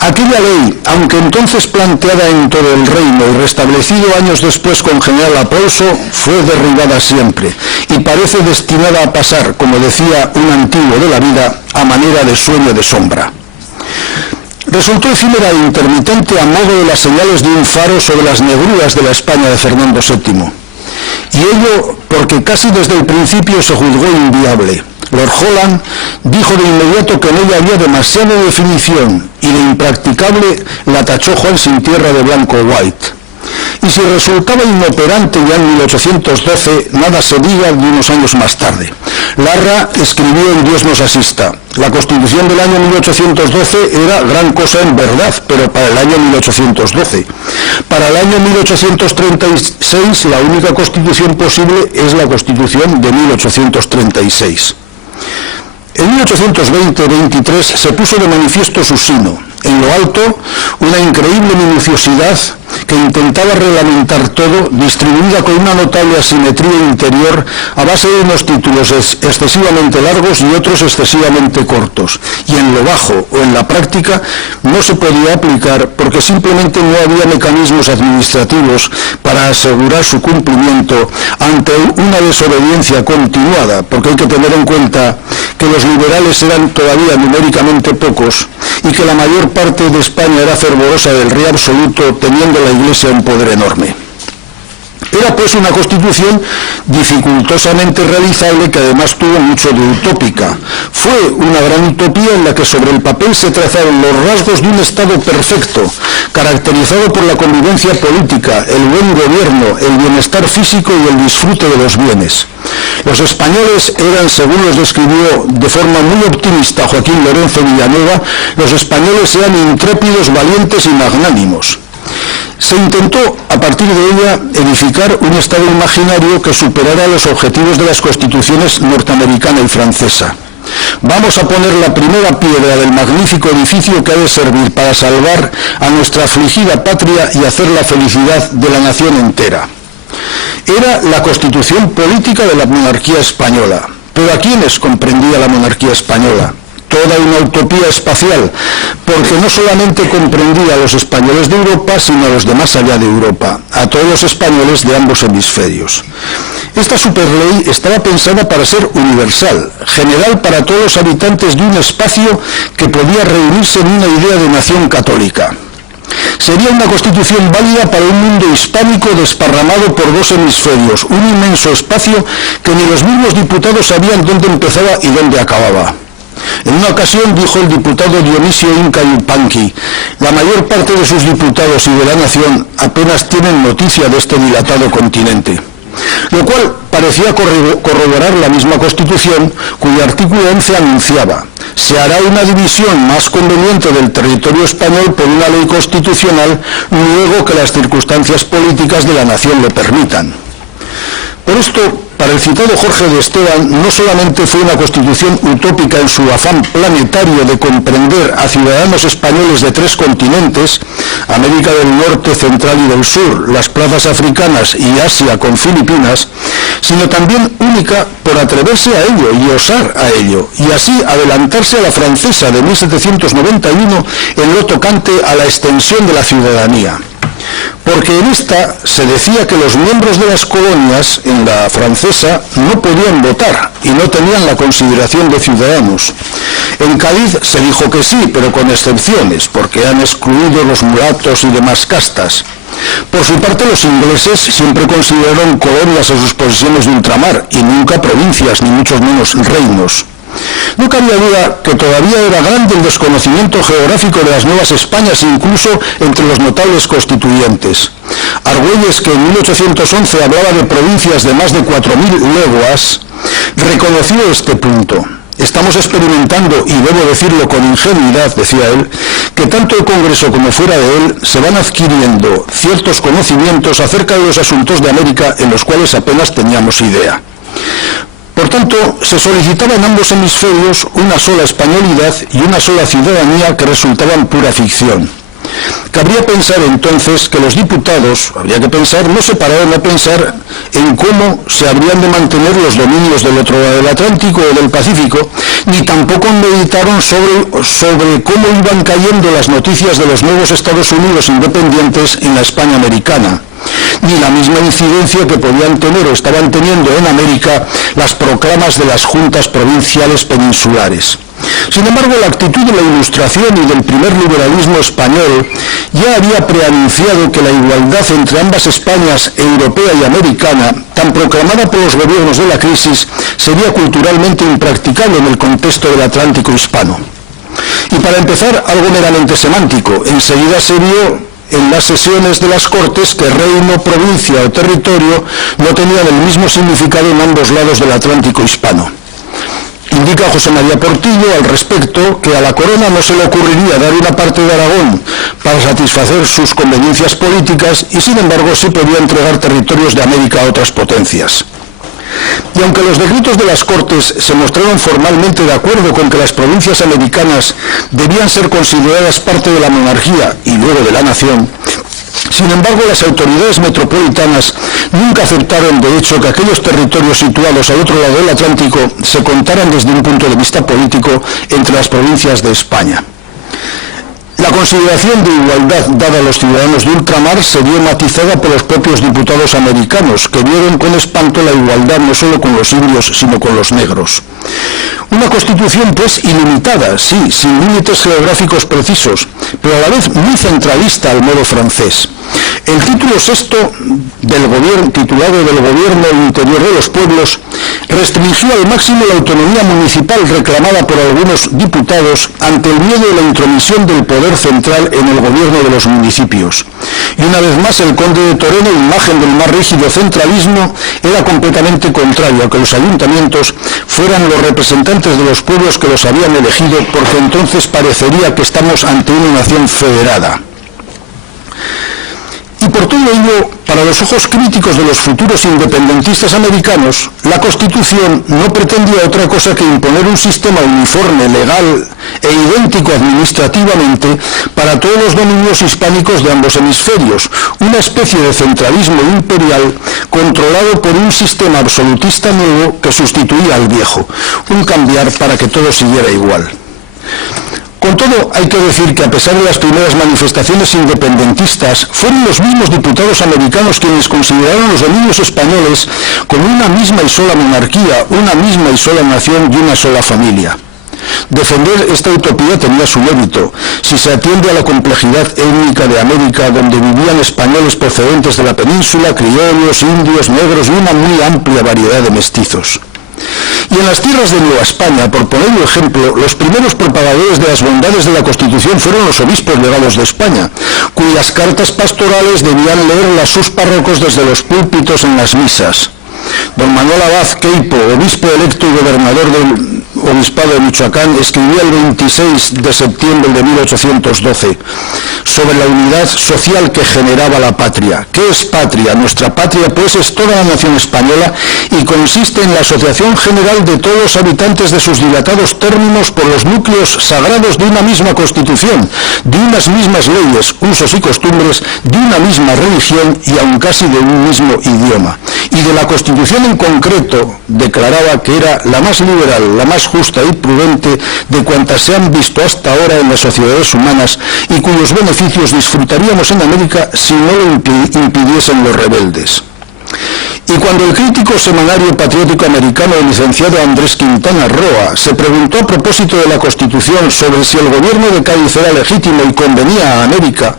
aquella ley, aunque entonces planteada en todo el reino y restablecido años después con general aplauso, fue derribada siempre y parece destinada a pasar, como decía un antiguo de la vida, a manera de sueño de sombra. Resultó efímera e intermitente a modo de las señales de un faro sobre las negruras de la España de Fernando VII. Y ello porque casi desde el principio se juzgó inviable. Lord Holland dijo de inmediato que en ella había demasiada definición y de impracticable la tachó Juan Sin Tierra de Blanco White. Y si resultaba inoperante ya en 1812, nada se diga de unos años más tarde. Larra escribió en Dios nos asista: la Constitución del año 1812 era gran cosa en verdad, pero para el año 1812. Para el año 1836, la única Constitución posible es la Constitución de 1836. En 1820-23 se puso de manifiesto su sino. En lo alto, una increíble minuciosidad que intentaba reglamentar todo, distribuida con una notable asimetría interior a base de unos títulos excesivamente largos y otros excesivamente cortos. Y en lo bajo o en la práctica no se podía aplicar porque simplemente no había mecanismos administrativos para asegurar su cumplimiento ante una desobediencia continuada, porque hay que tener en cuenta que los liberales eran todavía numéricamente pocos y que la mayor parte de España era fervorosa del rey absoluto, teniendo la Iglesia un poder enorme. Era pues una constitución dificultosamente realizable, que además tuvo mucho de utópica. Fue una gran utopía en la que sobre el papel se trazaron los rasgos de un Estado perfecto, caracterizado por la convivencia política, el buen gobierno, el bienestar físico y el disfrute de los bienes. Los españoles eran, según los describió de forma muy optimista Joaquín Lorenzo Villanueva, los españoles eran intrépidos, valientes y magnánimos. Se intentó, a partir de ella, edificar un Estado imaginario que superara los objetivos de las constituciones norteamericana y francesa. Vamos a poner la primera piedra del magnífico edificio que ha de servir para salvar a nuestra afligida patria y hacer la felicidad de la nación entera. Era la constitución política de la monarquía española. ¿Pero a quiénes comprendía la monarquía española? Toda una utopía espacial, porque no solamente comprendía a los españoles de Europa, sino a los de más allá de Europa, a todos los españoles de ambos hemisferios. Esta superley estaba pensada para ser universal, general para todos los habitantes de un espacio que podía reunirse en una idea de nación católica. Sería una constitución válida para un mundo hispánico desparramado por dos hemisferios, un inmenso espacio que ni los mismos diputados sabían dónde empezaba y dónde acababa. En una ocasión dijo el diputado Dionisio Inca Yupanqui: la mayor parte de sus diputados y de la nación apenas tienen noticia de este dilatado continente. Lo cual parecía corroborar la misma Constitución, cuyo artículo 11 anunciaba: se hará una división más conveniente del territorio español por una ley constitucional, luego que las circunstancias políticas de la nación lo permitan. Por esto, para el citado Jorge de Esteban, no solamente fue una constitución utópica en su afán planetario de comprender a ciudadanos españoles de 3 continentes, América del Norte, Central y del Sur, las plazas africanas y Asia con Filipinas, sino también única por atreverse a ello y osar a ello, y así adelantarse a la francesa de 1791 en lo tocante a la extensión de la ciudadanía. Porque en esta se decía que los miembros de las colonias, en la francesa, no podían votar y no tenían la consideración de ciudadanos. En Cádiz se dijo que sí, pero con excepciones, porque han excluido los mulatos y demás castas. Por su parte, los ingleses siempre consideraron colonias a sus posesiones de ultramar y nunca provincias, ni mucho menos reinos. No cabía duda que todavía era grande el desconocimiento geográfico de las Nuevas Españas, incluso entre los notables constituyentes. Argüelles, que en 1811 hablaba de provincias de más de 4.000 leguas, reconoció este punto. Estamos experimentando, y debo decirlo con ingenuidad, decía él, que tanto el Congreso como fuera de él se van adquiriendo ciertos conocimientos acerca de los asuntos de América en los cuales apenas teníamos idea. Por tanto, se solicitaba en ambos hemisferios una sola españolidad y una sola ciudadanía que resultaban pura ficción. Cabría pensar entonces que los diputados, no se pararon a pensar en cómo se habrían de mantener los dominios del otro lado del Atlántico o del Pacífico, ni tampoco meditaron sobre cómo iban cayendo las noticias de los nuevos Estados Unidos independientes en la España americana, ni la misma incidencia que podían tener o estaban teniendo en América las proclamas de las juntas provinciales peninsulares. Sin embargo, la actitud de la Ilustración y del primer liberalismo español ya había preanunciado que la igualdad entre ambas Españas, europea y americana, tan proclamada por los gobiernos de la crisis, sería culturalmente impracticable en el contexto del Atlántico hispano. Y para empezar, algo meramente semántico. Enseguida se vio en las sesiones de las Cortes que reino, provincia o territorio no tenían el mismo significado en ambos lados del Atlántico hispano. Indica José María Portillo al respecto que a la corona no se le ocurriría dar una parte de Aragón para satisfacer sus conveniencias políticas y sin embargo sí podía entregar territorios de América a otras potencias. Y aunque los decretos de las Cortes se mostraron formalmente de acuerdo con que las provincias americanas debían ser consideradas parte de la monarquía y luego de la nación, sin embargo, las autoridades metropolitanas nunca aceptaron, de hecho, que aquellos territorios situados al otro lado del Atlántico se contaran desde un punto de vista político entre las provincias de España. La consideración de igualdad dada a los ciudadanos de ultramar se vio matizada por los propios diputados americanos, que vieron con espanto la igualdad no solo con los indios, sino con los negros. Una constitución, pues, ilimitada, sí, sin límites geográficos precisos, pero a la vez muy centralista al modo francés. El título sexto del gobierno, titulado del Gobierno Interior de los Pueblos, restringió al máximo la autonomía municipal reclamada por algunos diputados ante el miedo de la intromisión del poder central en el gobierno de los municipios. Y una vez más el conde de Toreno, imagen del más rígido centralismo, era completamente contrario a que los ayuntamientos fueran los representantes de los pueblos que los habían elegido, porque entonces parecería que estamos ante una nación federada. Y por todo ello, para los ojos críticos de los futuros independentistas americanos, la Constitución no pretendía otra cosa que imponer un sistema uniforme, legal e idéntico administrativamente para todos los dominios hispánicos de ambos hemisferios, una especie de centralismo imperial controlado por un sistema absolutista nuevo que sustituía al viejo, un cambiar para que todo siguiera igual. Con todo, hay que decir que a pesar de las primeras manifestaciones independentistas, fueron los mismos diputados americanos quienes consideraron los dominios españoles como una misma y sola monarquía, una misma y sola nación y una sola familia. Defender esta utopía tenía su mérito, si se atiende a la complejidad étnica de América, donde vivían españoles procedentes de la península, criollos, indios, negros y una muy amplia variedad de mestizos. Y en las tierras de Nueva España, por poner un ejemplo, los primeros propagadores de las bondades de la Constitución fueron los obispos legados de España, cuyas cartas pastorales debían leerlas sus párrocos desde los púlpitos en las misas. Don Manuel Abad Queipo, obispo electo y gobernador del Obispado de Michoacán, escribía el 26 de septiembre de 1812 sobre la unidad social que generaba la patria. ¿Qué es patria? Nuestra patria, pues, es toda la nación española y consiste en la asociación general de todos los habitantes de sus dilatados términos por los núcleos sagrados de una misma Constitución, de unas mismas leyes, usos y costumbres, de una misma religión y aun casi de un mismo idioma. Y de la Constitución en concreto declaraba que era la más liberal, la más justa y prudente de cuantas se han visto hasta ahora en las sociedades humanas y cuyos beneficios disfrutaríamos en América si no lo impidiesen los rebeldes. Y cuando el crítico semanario patriótico americano, el licenciado Andrés Quintana Roa, se preguntó a propósito de la Constitución sobre si el gobierno de Cádiz era legítimo y convenía a América,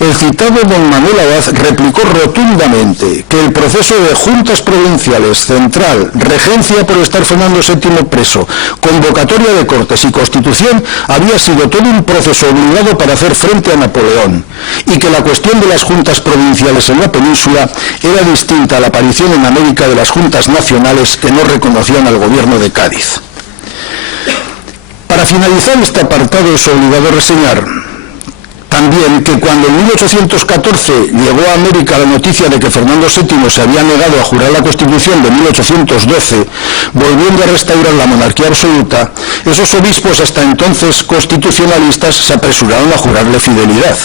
el citado don Manuel Abad replicó rotundamente que el proceso de juntas provinciales, central, regencia por estar Fernando VII preso, convocatoria de Cortes y Constitución había sido todo un proceso obligado para hacer frente a Napoleón, y que la cuestión de las juntas provinciales en la península era distinta a la aparición en América de las juntas nacionales que no reconocían al gobierno de Cádiz. Para finalizar este apartado es obligado reseñar también que cuando en 1814 llegó a América la noticia de que Fernando VII se había negado a jurar la Constitución de 1812, volviendo a restaurar la monarquía absoluta, esos obispos hasta entonces constitucionalistas se apresuraron a jurarle fidelidad.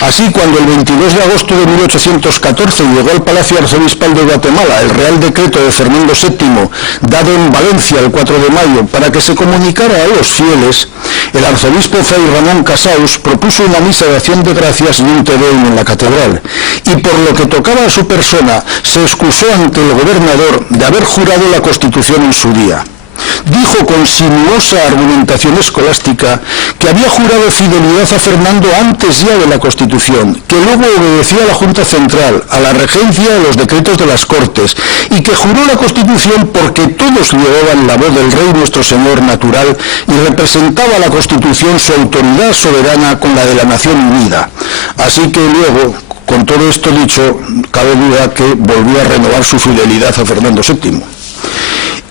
Así, cuando el 22 de agosto de 1814 llegó al Palacio Arzobispal de Guatemala el Real Decreto de Fernando VII, dado en Valencia el 4 de mayo, para que se comunicara a los fieles, el arzobispo Fray Ramón Casaus propuso una misa de acción de gracias y un te deum en la catedral, y por lo que tocaba a su persona, se excusó ante el gobernador de haber jurado la Constitución en su día. Dijo con sinuosa argumentación escolástica que había jurado fidelidad a Fernando antes ya de la Constitución, que luego obedecía a la Junta Central, a la regencia y a los decretos de las Cortes, y que juró la Constitución porque todos llevaban la voz del Rey nuestro Señor natural y representaba a la Constitución su autoridad soberana con la de la Nación Unida. Así que luego, con todo esto dicho, cabe duda que volvió a renovar su fidelidad a Fernando VII.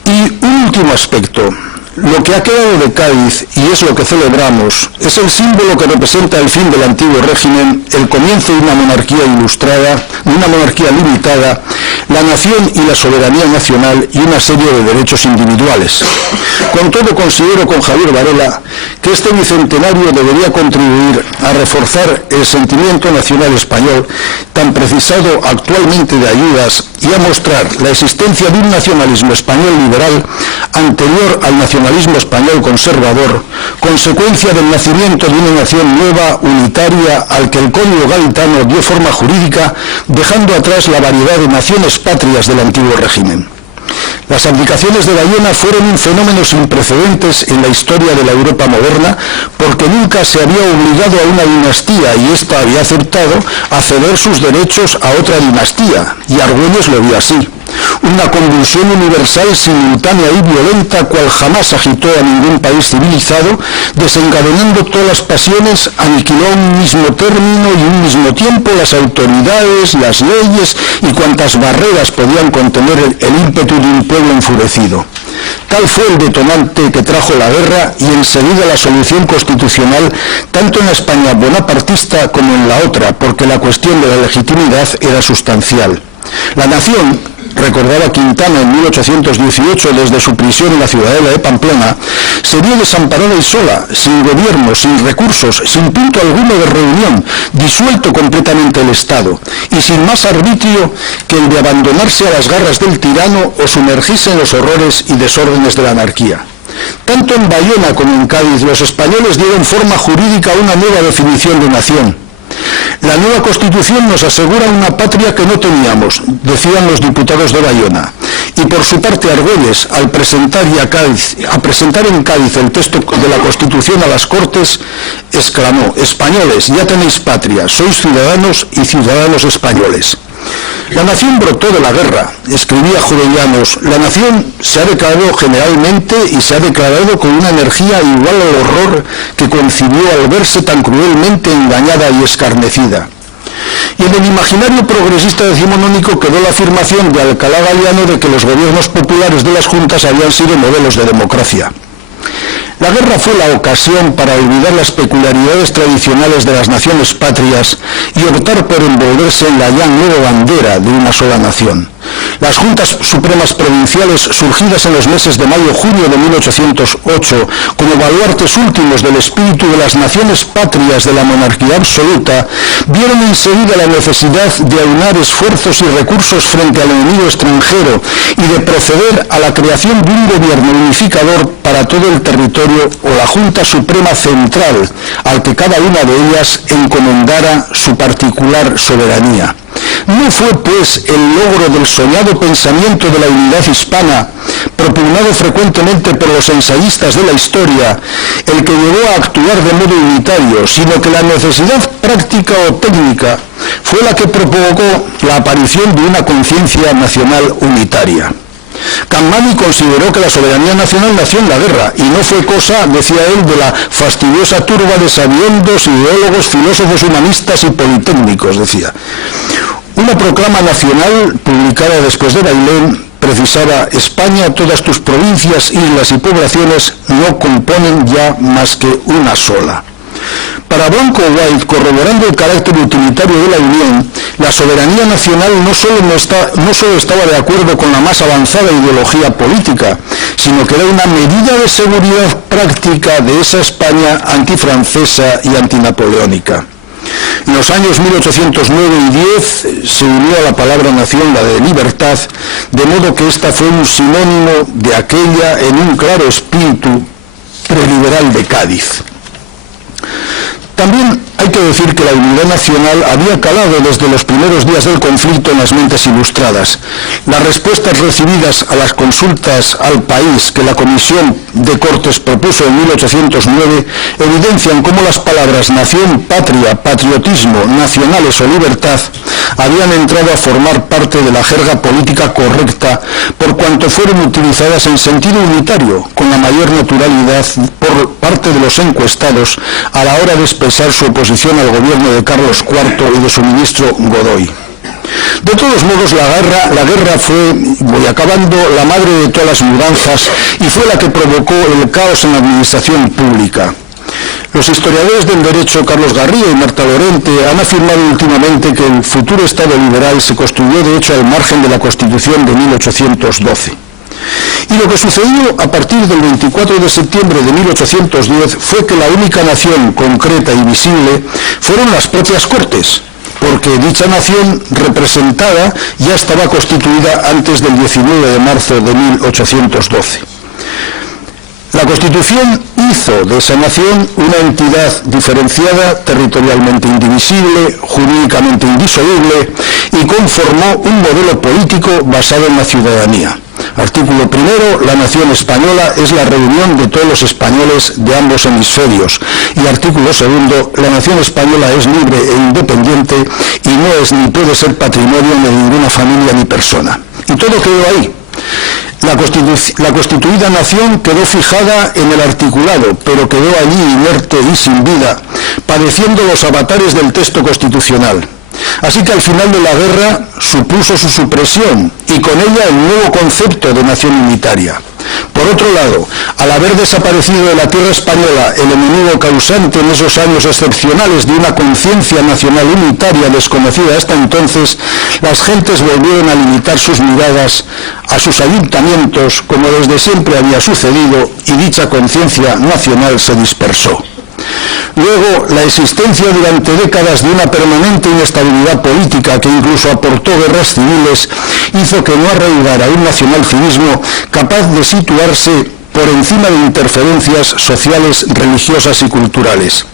Y un último aspecto, lo que ha quedado de Cádiz, y es lo que celebramos, es el símbolo que representa el fin del antiguo régimen, el comienzo de una monarquía ilustrada, de una monarquía limitada, la nación y la soberanía nacional y una serie de derechos individuales. Con todo, considero con Javier Varela que este bicentenario debería contribuir a reforzar el sentimiento nacional español, tan precisado actualmente de ayudas, y a mostrar la existencia de un nacionalismo español liberal anterior al nacionalismo español conservador, consecuencia del nacimiento de una nación nueva, unitaria, al que el Código Gaditano dio forma jurídica, dejando atrás la variedad de naciones patrias del antiguo régimen. Las abdicaciones de Bayona fueron un fenómeno sin precedentes en la historia de la Europa moderna, porque nunca se había obligado a una dinastía y ésta había aceptado a ceder sus derechos a otra dinastía, y Argüelles lo vio así. Una convulsión universal, simultánea y violenta, cual jamás agitó a ningún país civilizado, desencadenando todas las pasiones, aniquiló a un mismo término y un mismo tiempo las autoridades, las leyes y cuantas barreras podían contener el ímpetu de un pueblo enfurecido. Tal fue el detonante que trajo la guerra y enseguida la solución constitucional, tanto en la España bonapartista como en la otra, porque la cuestión de la legitimidad era sustancial. La nación, recordaba Quintana en 1818 desde su prisión en la ciudadela de Pamplona, se vio desamparada y sola, sin gobierno, sin recursos, sin punto alguno de reunión, disuelto completamente el Estado, y sin más arbitrio que el de abandonarse a las garras del tirano o sumergirse en los horrores y desórdenes de la anarquía. Tanto en Bayona como en Cádiz, los españoles dieron forma jurídica a una nueva definición de nación. La nueva Constitución nos asegura una patria que no teníamos, decían los diputados de Bayona. Y por su parte Argüelles, al presentar en Cádiz el texto de la Constitución a las Cortes, exclamó: españoles, ya tenéis patria, sois ciudadanos y ciudadanos españoles. La nación brotó de la guerra, escribía Jovellanos. La nación se ha declarado generalmente y se ha declarado con una energía igual al horror que concibió al verse tan cruelmente engañada y escarnecida. Y en el imaginario progresista decimonónico quedó la afirmación de Alcalá Galiano de que los gobiernos populares de las juntas habían sido modelos de democracia. La guerra fue la ocasión para olvidar las peculiaridades tradicionales de las naciones patrias y optar por envolverse en la ya nueva bandera de una sola nación. Las juntas supremas provinciales, surgidas en los meses de mayo-junio de 1808, como baluartes últimos del espíritu de las naciones patrias de la monarquía absoluta, vieron enseguida la necesidad de aunar esfuerzos y recursos frente al enemigo extranjero y de proceder a la creación de un gobierno unificador para todo el territorio o la Junta Suprema Central, al que cada una de ellas encomendara su particular soberanía. No fue, pues, el logro del soñado pensamiento de la unidad hispana, propugnado frecuentemente por los ensayistas de la historia, el que llevó a actuar de modo unitario, sino que la necesidad práctica o técnica fue la que provocó la aparición de una conciencia nacional unitaria. Campani consideró que la soberanía nacional nació en la guerra y no fue cosa, decía él, de la fastidiosa turba de sabiondos, ideólogos, filósofos humanistas y politécnicos, decía. Una proclama nacional publicada después de Bailén precisaba: España, todas tus provincias, islas y poblaciones no componen ya más que una sola. Para Blanco White, corroborando el carácter utilitario de la Unión, la soberanía nacional no solo estaba de acuerdo con la más avanzada ideología política, sino que era una medida de seguridad práctica de esa España antifrancesa y antinapoleónica. En los años 1809 y 10 se unió a la palabra nación la de libertad, de modo que esta fue un sinónimo de aquella en un claro espíritu preliberal de Cádiz. También hay que decir que la unidad nacional había calado desde los primeros días del conflicto en las mentes ilustradas. Las respuestas recibidas a las consultas al país que la Comisión de Cortes propuso en 1809 evidencian cómo las palabras nación, patria, patriotismo, nacionales o libertad habían entrado a formar parte de la jerga política correcta por cuanto fueron utilizadas en sentido unitario, con la mayor naturalidad por parte de los encuestados a la hora de expresar su oposición al gobierno de Carlos IV y de su ministro Godoy. De todos modos, la guerra fue, voy acabando, la madre de todas las mudanzas y fue la que provocó el caos en la administración pública. Los historiadores del derecho Carlos Garriga y Marta Lorente han afirmado últimamente que el futuro Estado liberal se construyó de hecho al margen de la Constitución de 1812. Y lo que sucedió a partir del 24 de septiembre de 1810 fue que la única nación concreta y visible fueron las propias Cortes, porque dicha nación representada ya estaba constituida antes del 19 de marzo de 1812. La Constitución hizo de esa nación una entidad diferenciada, territorialmente indivisible, jurídicamente indisoluble y conformó un modelo político basado en la ciudadanía. Artículo primero, la nación española es la reunión de todos los españoles de ambos hemisferios. Y artículo segundo, la nación española es libre e independiente y no es ni puede ser patrimonio de ninguna familia ni persona. Y todo quedó ahí. La constituida nación quedó fijada en el articulado, pero quedó allí inerte y sin vida, padeciendo los avatares del texto constitucional. Así que al final de la guerra supuso su supresión y con ella el nuevo concepto de nación unitaria. Por otro lado, al haber desaparecido de la tierra española el enemigo causante en esos años excepcionales de una conciencia nacional unitaria desconocida hasta entonces, las gentes volvieron a limitar sus miradas a sus ayuntamientos como desde siempre había sucedido y dicha conciencia nacional se dispersó. Luego, la existencia durante décadas de una permanente inestabilidad política que incluso aportó guerras civiles hizo que no arraigara un nacionalcivismo capaz de situarse por encima de interferencias sociales, religiosas y culturales.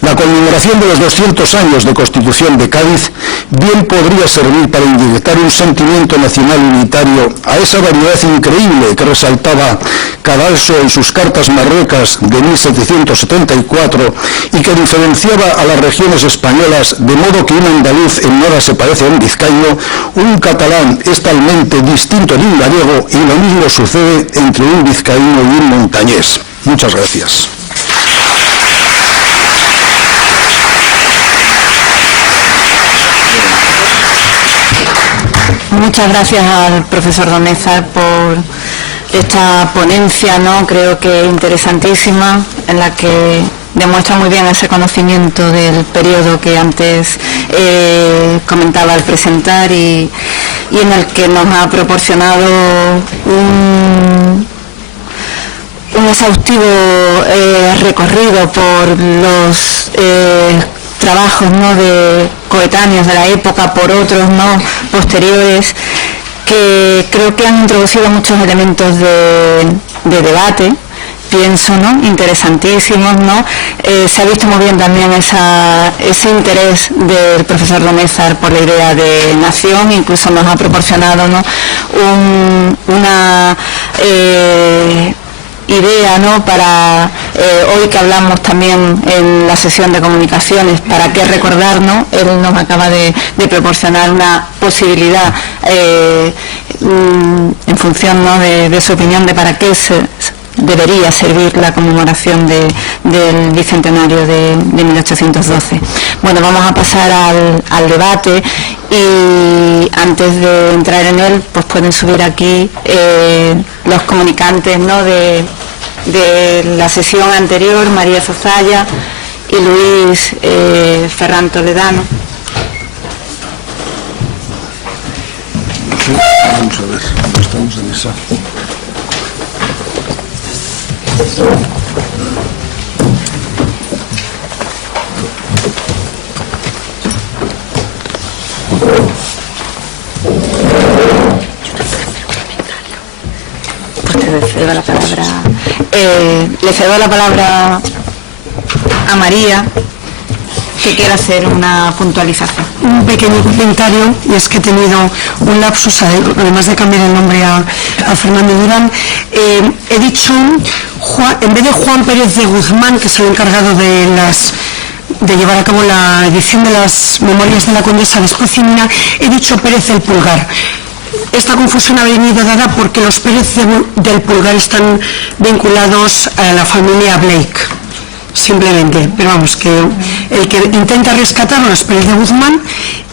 La conmemoración de los 200 años de Constitución de Cádiz bien podría servir para inyectar un sentimiento nacional unitario a esa variedad increíble que resaltaba Cadalso en sus cartas marruecas de 1774 y que diferenciaba a las regiones españolas de modo que un andaluz en nada se parece a un vizcaíno, un catalán es talmente distinto de un gallego y lo mismo sucede entre un vizcaíno y un montañés. Muchas gracias. Muchas gracias al profesor Donésar por esta ponencia, ¿no? Creo que interesantísima, en la que demuestra muy bien ese conocimiento del periodo que antes comentaba al presentar y en el que nos ha proporcionado un exhaustivo recorrido por los trabajos, ¿no?, de coetáneos de la época, por otros, ¿no?, posteriores, que creo que han introducido muchos elementos de debate, pienso, ¿no?, interesantísimos, ¿no? Se ha visto muy bien también ese interés del profesor Donésar por la idea de nación, incluso nos ha proporcionado, ¿no?, una idea, ¿no?, para hoy que hablamos también en la sesión de comunicaciones, para qué recordar, ¿no? Él nos acaba de proporcionar una posibilidad en función, ¿no?, de su opinión de para qué debería servir la conmemoración del bicentenario de 1812. Bueno, vamos a pasar al debate y antes de entrar en él, pues pueden subir aquí los comunicantes, ¿no?, de la sesión anterior, María Zozaya y Luis Ferran Toledano. Vamos a ver, estamos en esa. Pues le cedo la palabra a María, que quiere hacer una puntualización. Un pequeño comentario, y es que he tenido un lapsus, además de cambiar el nombre a Fernando Durán. He dicho, en vez de Juan Pérez de Guzmán, que es el encargado de llevar a cabo la edición de las memorias de la condesa de Escocimina, he dicho Pérez del Pulgar. Esta confusión ha venido dada porque los Pérez del Pulgar están vinculados a la familia Blake, simplemente, pero vamos, que el que intenta rescatarlo es Pérez de Guzmán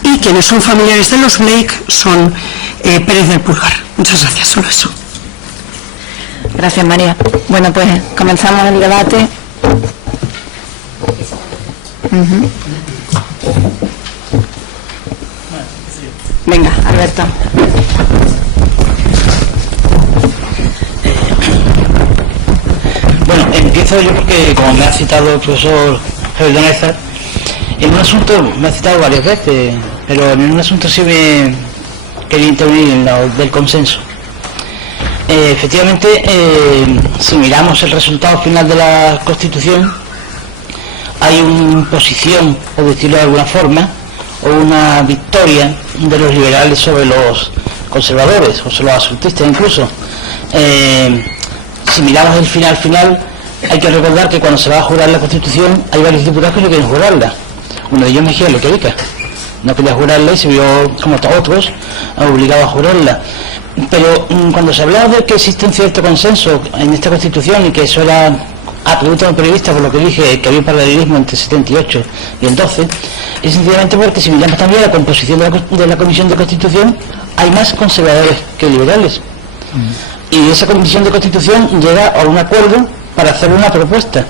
y quienes son familiares de los Blake son Pérez del Pulgar. Muchas gracias, solo eso. Gracias, María. Bueno, pues comenzamos el debate. Venga, Alberto. Bueno, empiezo yo porque, como me ha citado el profesor Javier Donésar, en un asunto, me ha citado varias veces, pero en un asunto sí me quería intervenir, en lo del consenso. Efectivamente, si miramos el resultado final de la Constitución, hay una imposición, por decirlo de alguna forma, o una victoria de los liberales sobre los conservadores, o los absolutistas incluso. Si miramos el final, hay que recordar que cuando se va a jurar la Constitución hay varios diputados que no quieren jurarla. Uno de ellos Mejía Lequerica no quería jurarla y se vio, como todos otros, obligado a jurarla. Pero cuando se hablaba de que existe un cierto consenso en esta Constitución y que eso era, pregunta a un periodista por lo que dije, que había un paralelismo entre el 78 y el 12, es sencillamente porque si miramos también la composición de la Comisión de Constitución, hay más conservadores que liberales. Y esa Comisión de Constitución llega a un acuerdo para hacer una propuesta.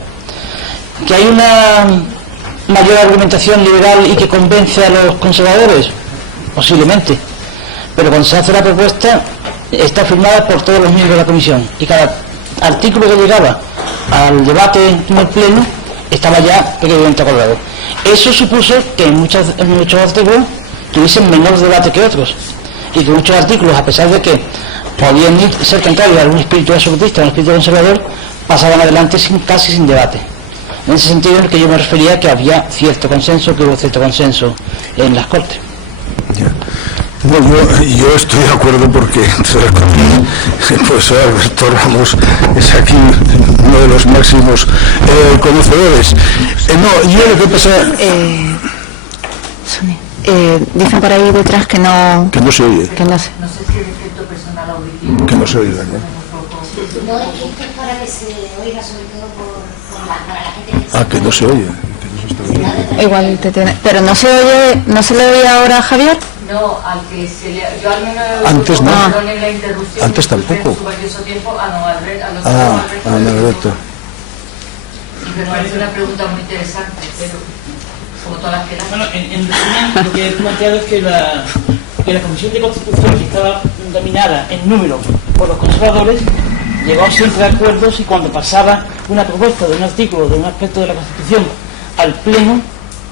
Que hay una mayor argumentación liberal y que convence a los conservadores, posiblemente. Pero cuando se hace la propuesta, está firmada por todos los miembros de la comisión. Y cada artículo que llegaba al debate en el pleno estaba ya previamente acordado. Eso supuso que en muchos artículos tuviesen menor debate que otros. Y que muchos artículos, a pesar de que podían ser contrarios a algún espíritu absolutista o un espíritu conservador, pasaban adelante casi sin debate. En ese sentido en el que yo me refería que había cierto consenso, que hubo cierto consenso en las Cortes. Bueno, yo estoy de acuerdo porque el profesor Alberto Ramos es aquí uno de los máximos conocedores. No, yo lo que pasa... dicen por ahí detrás que no... Que no se oye. Que no se... No sé si es efecto personal auditivo. Que no se oye, ¿no? No, es que esto es para que se oiga, sobre todo para la gente que... Que no se oye. Igual te tiene... Pero no se oye, ¿no se le oye ahora a Javier? No, al que se le... Yo al menos... Antes no. Perdonen la interrupción. Antes tampoco. Su valioso tiempo a don Alberto. Y me parece una pregunta muy interesante, pero como todas las que dan. Bueno, en resumen, lo que he planteado es que la Comisión de Constitución, que estaba dominada en número por los conservadores, llegó siempre a acuerdos y cuando pasaba una propuesta de un artículo, de un aspecto de la Constitución al Pleno,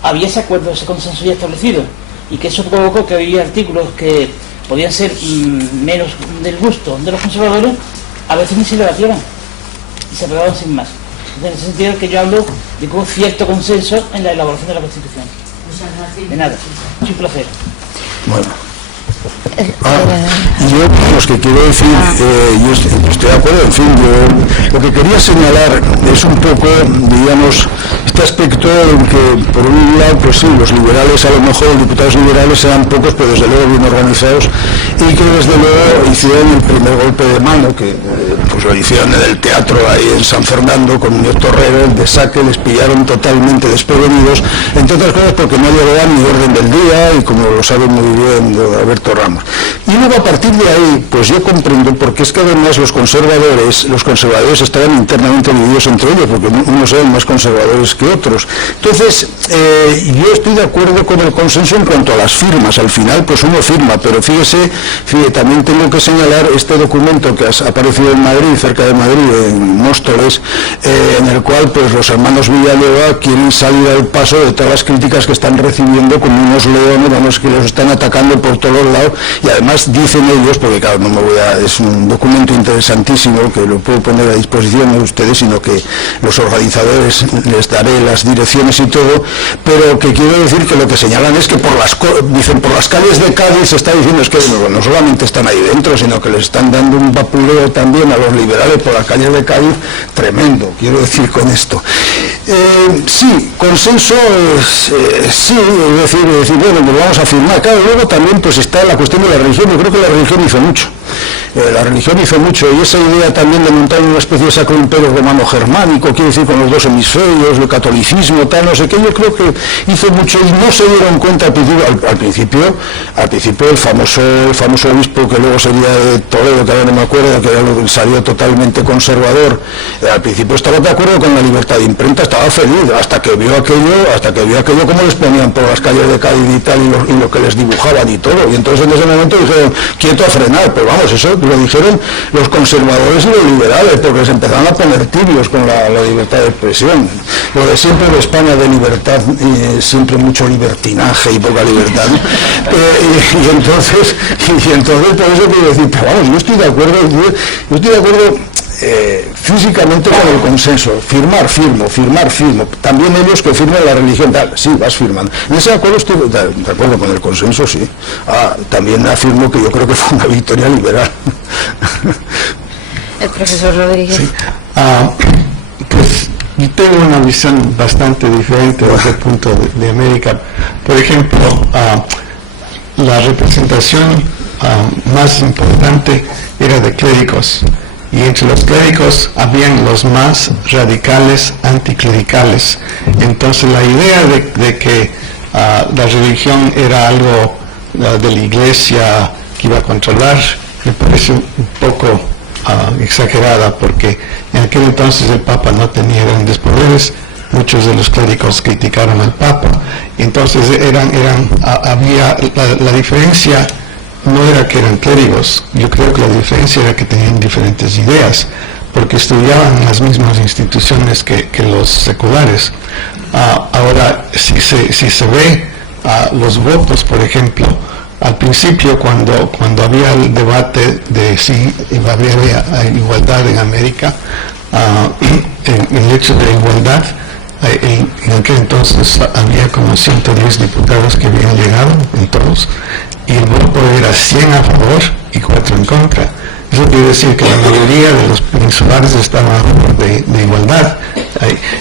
había ese acuerdo, ese consenso ya establecido. Y que eso provocó que había artículos que podían ser menos del gusto de los conservadores, a veces ni se debatieran y se aprobaban sin más. Entonces, en ese sentido es que yo hablo de que hubo cierto consenso en la elaboración de la Constitución. Muchas gracias. De nada, es un placer. Bueno. Yo, los que quiero decir, yo estoy de acuerdo, en fin, yo lo que quería señalar es un poco, digamos, este aspecto en que, por un lado, pues sí, los liberales, a lo mejor los diputados liberales eran pocos, pero desde luego bien organizados, y que desde luego hicieron el primer golpe de mano, que pues lo hicieron en el teatro ahí en San Fernando, con Muñoz Torrero, el de saque, les pillaron totalmente desprevenidos, entre otras cosas porque no llevaban ni orden del día, y como lo sabe muy bien Alberto Ramos. Y luego a partir de ahí, pues yo comprendo, porque es que además los conservadores estaban internamente divididos entre ellos, porque unos eran más conservadores que otros. Entonces, yo estoy de acuerdo con el consenso en cuanto a las firmas. Al final, pues uno firma, pero fíjese, también tengo que señalar este documento que ha aparecido en Madrid, cerca de Madrid, en Móstoles, en el cual pues los hermanos Villaleva quieren salir al paso de todas las críticas que están recibiendo como unos leones, que los están atacando por todos lados. Y además dicen ellos, porque claro, es un documento interesantísimo que lo puedo poner a disposición de ustedes, sino que los organizadores les daré las direcciones y todo, pero que quiero decir que lo que señalan es que por las calles de Cádiz se está diciendo es que no solamente están ahí dentro, sino que les están dando un vapuleo también a los liberales por las calles de Cádiz, tremendo, quiero decir con esto. Sí, consenso sí, es decir, bueno, pues vamos a firmar. Claro, luego también pues está la cuestión de la religión. Yo creo que la religión hizo mucho. Y esa idea también de montar una especie de sacro imperio romano-germánico, quiere decir con los dos hemisferios, el catolicismo, tal, no sé qué, yo creo que hizo mucho y no se dieron cuenta al principio el famoso obispo que luego sería de Toledo, que ahora no me acuerdo, que salió totalmente conservador, al principio estaba de acuerdo con la libertad de imprenta, estaba feliz, hasta que vio aquello como les ponían por las calles de Cádiz y tal, y lo que les dibujaban y todo, y entonces en ese momento dijeron, quieto a frenar, pero vamos, eso lo dijeron los conservadores y los liberales, porque se empezaron a poner tibios con la libertad de expresión. Lo de siempre de España de libertad, siempre mucho libertinaje y poca libertad. Y entonces por eso quiero decir, pero vamos, yo estoy de acuerdo físicamente con el consenso, firmo, también ellos que firman la religión, tal, sí, vas firmando. En ese acuerdo estoy de acuerdo con el consenso, sí. También afirmo que yo creo que fue una victoria liberal. El profesor Rodríguez. Sí. Pues yo tengo una visión bastante diferente desde el punto de América. Por ejemplo, la representación más importante era de clérigos, y entre los clérigos habían los más radicales anticlericales. Entonces la idea de que la religión era algo de la iglesia que iba a controlar me parece un poco exagerada, porque en aquel entonces el Papa no tenía grandes poderes. Muchos de los clérigos criticaron al Papa, entonces había la diferencia. No era que eran clérigos, yo creo que la diferencia era que tenían diferentes ideas, porque estudiaban en las mismas instituciones que los seculares. Ahora, si se ve los votos, por ejemplo, al principio cuando había el debate de si iba a haber igualdad en América, el hecho de igualdad, en aquel entonces había como 110 diputados que habían llegado en todos, y el voto era 100 a favor y 4 en contra. Eso quiere decir que la mayoría de los peninsulares estaban a favor de igualdad.